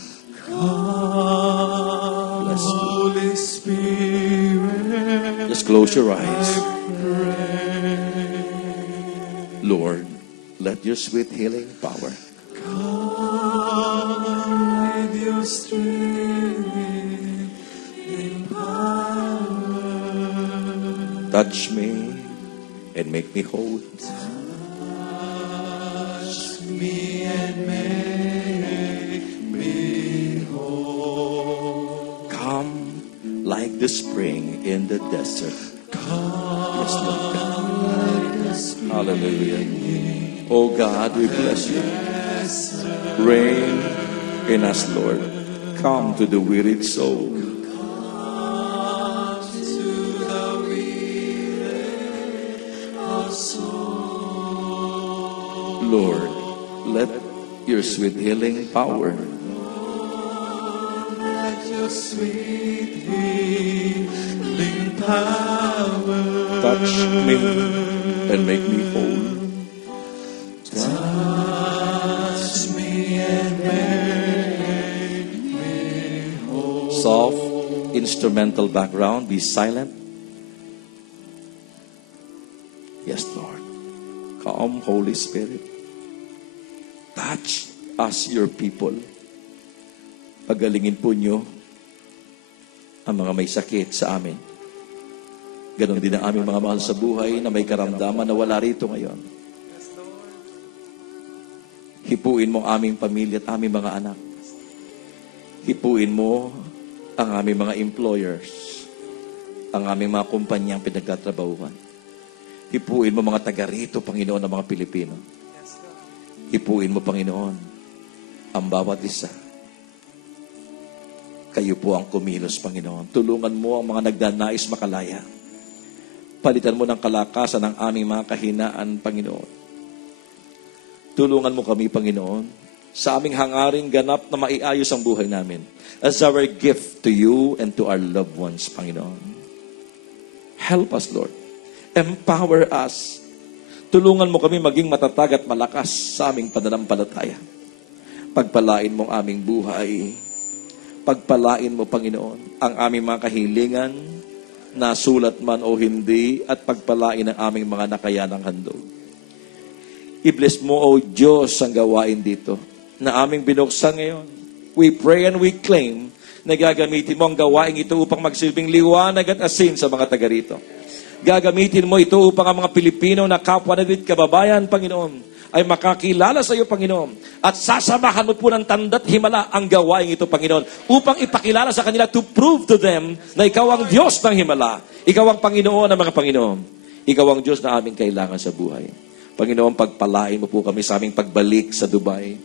Come, Bless you. Holy Spirit, Just close your eyes. Lord, let your sweet healing power come with your strength and power. touch me and make me whole. Touch me and make me whole. Come like the spring in the desert. Yes, Lord God. Hallelujah. Oh God, we bless you. Reign in us, Lord. Come to the wearied soul. Lord, let your sweet healing power Let your sweet healing power touch me and make me whole. touch me and make me whole. Soft instrumental background, be silent. Yes, Lord. Come, Holy Spirit. Touch us, your people. Pagalingin po nyo ang mga may sakit sa amin. Ganon din ang aming mga mahal sa buhay na may karamdaman na wala rito ngayon. Hipuin mo ang aming pamilya at aming mga anak. Hipuin mo ang aming mga employers, ang aming mga kumpanyang pinagtatrabahuhan. Hipuin mo mga taga rito, Panginoon, ng mga Pilipino. Hipuin mo, Panginoon, ang bawat isa. Kayo po ang kumilos, Panginoon. Tulungan mo ang mga nagdanais makalaya. Palitan mo ng kalakasan ang aming mga kahinaan, Panginoon. Tulungan mo kami, Panginoon, sa aming hangaring ganap na maiayos ang buhay namin as our gift to you and to our loved ones, Panginoon. Help us, Lord. Empower us. Tulungan mo kami maging matatag at malakas sa aming pananampalataya. Pagpalain mo ang aming buhay. Pagpalain mo, Panginoon, ang aming mga kahilingan, nasulat man o hindi, at pagpalain ang aming mga nakayanang handog. I-bless mo, O Diyos, ang gawain dito na aming binuksan ngayon. We pray and we claim na gagamitin mo ang gawain ito upang magsilbing liwanag at asin sa mga taga rito. Gagamitin mo ito upang ang mga Pilipino na kapwa natin kababayan, Panginoon, ay makakilala sa iyo, Panginoon. At sasamahan mo po ng tanda't himala ang gawain ito, Panginoon, upang ipakilala sa kanila to prove to them na ikaw ang Diyos ng himala. Ikaw ang Panginoon ng mga Panginoon. Ikaw ang Diyos na aming kailangan sa buhay. Panginoon, pagpalain mo po kami sa aming pagbalik sa Dubai.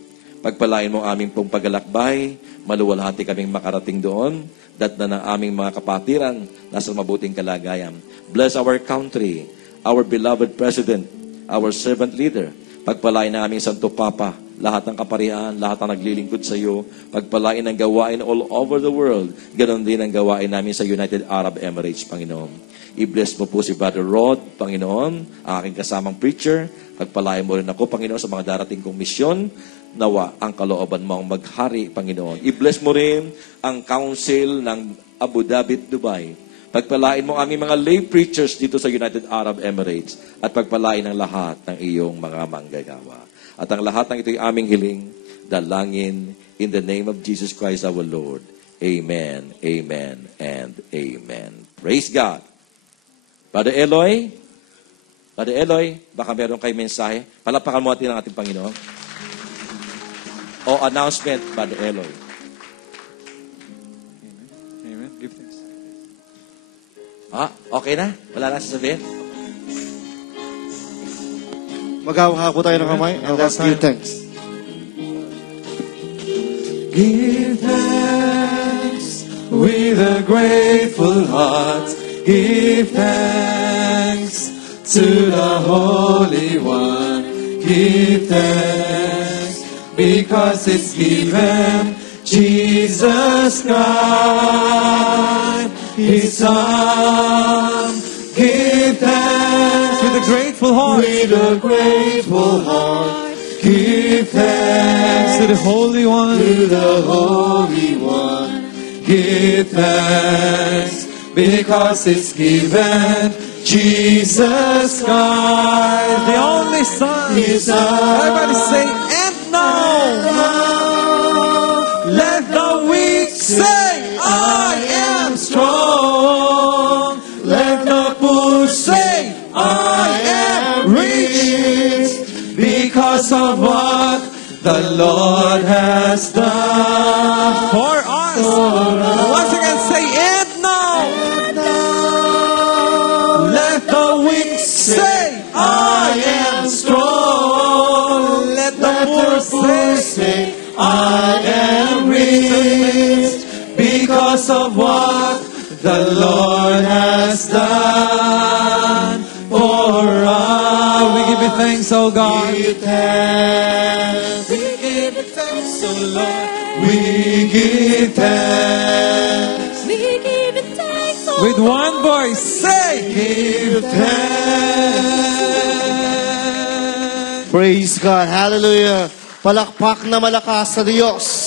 Pagpalain mo ang aming pong paglalakbay. Maluwalhati kaming makarating doon. Dat na ng aming mga kapatiran nasa mabuting kalagayan. Bless our country, our beloved President, our servant leader. Pagpalain na aming Santo Papa, lahat ng kaparihan, lahat ng naglilingkod sa iyo, pagpalain ang gawain all over the world. Ganon din ang gawain namin sa United Arab Emirates, Panginoon. I-bless mo po si Brother Rod, Panginoon, ang aking kasamang preacher. Pagpalain mo rin ako, Panginoon, sa mga darating kong misyon. Nawa ang kalooban mo ang maghari, Panginoon. I-bless mo rin ang council ng Abu Dhabi, Dubai. Pagpalain mo ang aming mga lay preachers dito sa United Arab Emirates at pagpalain ang lahat ng iyong mga manggagawa. At ang lahat ng ito'y aming hiling, dalangin in the name of Jesus Christ our Lord. Amen, amen, and amen. Praise God. Brother Eloy, baka meron kayo mensahe. Palapakan mo natin ang ating Panginoon. O announcement, Brother Eloy. Amen. Give thanks. Okay na? Wala na sasabihin? Maghawak po tayo ng kamay and let's give thanks. Give thanks with a grateful heart. Give thanks to the Holy One. Give thanks because it's given Jesus Christ, His Son. Give thanks with a grateful heart. With a grateful heart. Give thanks to the Holy One. To the Holy One. Give thanks because it's given Jesus Christ, the only Son. His Son. Everybody say, and now, let the weak say, I am strong. Let the poor say, I am rich, because of what the Lord has done for us. Once again, say, and now, let the weak say, I am strong. Let the poor say, I am rich, because of what the Lord has done for us. We give you thanks, O God. We give thanks. We give you thanks, O Lord. We give thanks. We give you thanks, oh With one voice, say, give thanks. Praise God. Hallelujah. Palakpak na malakas sa Diyos.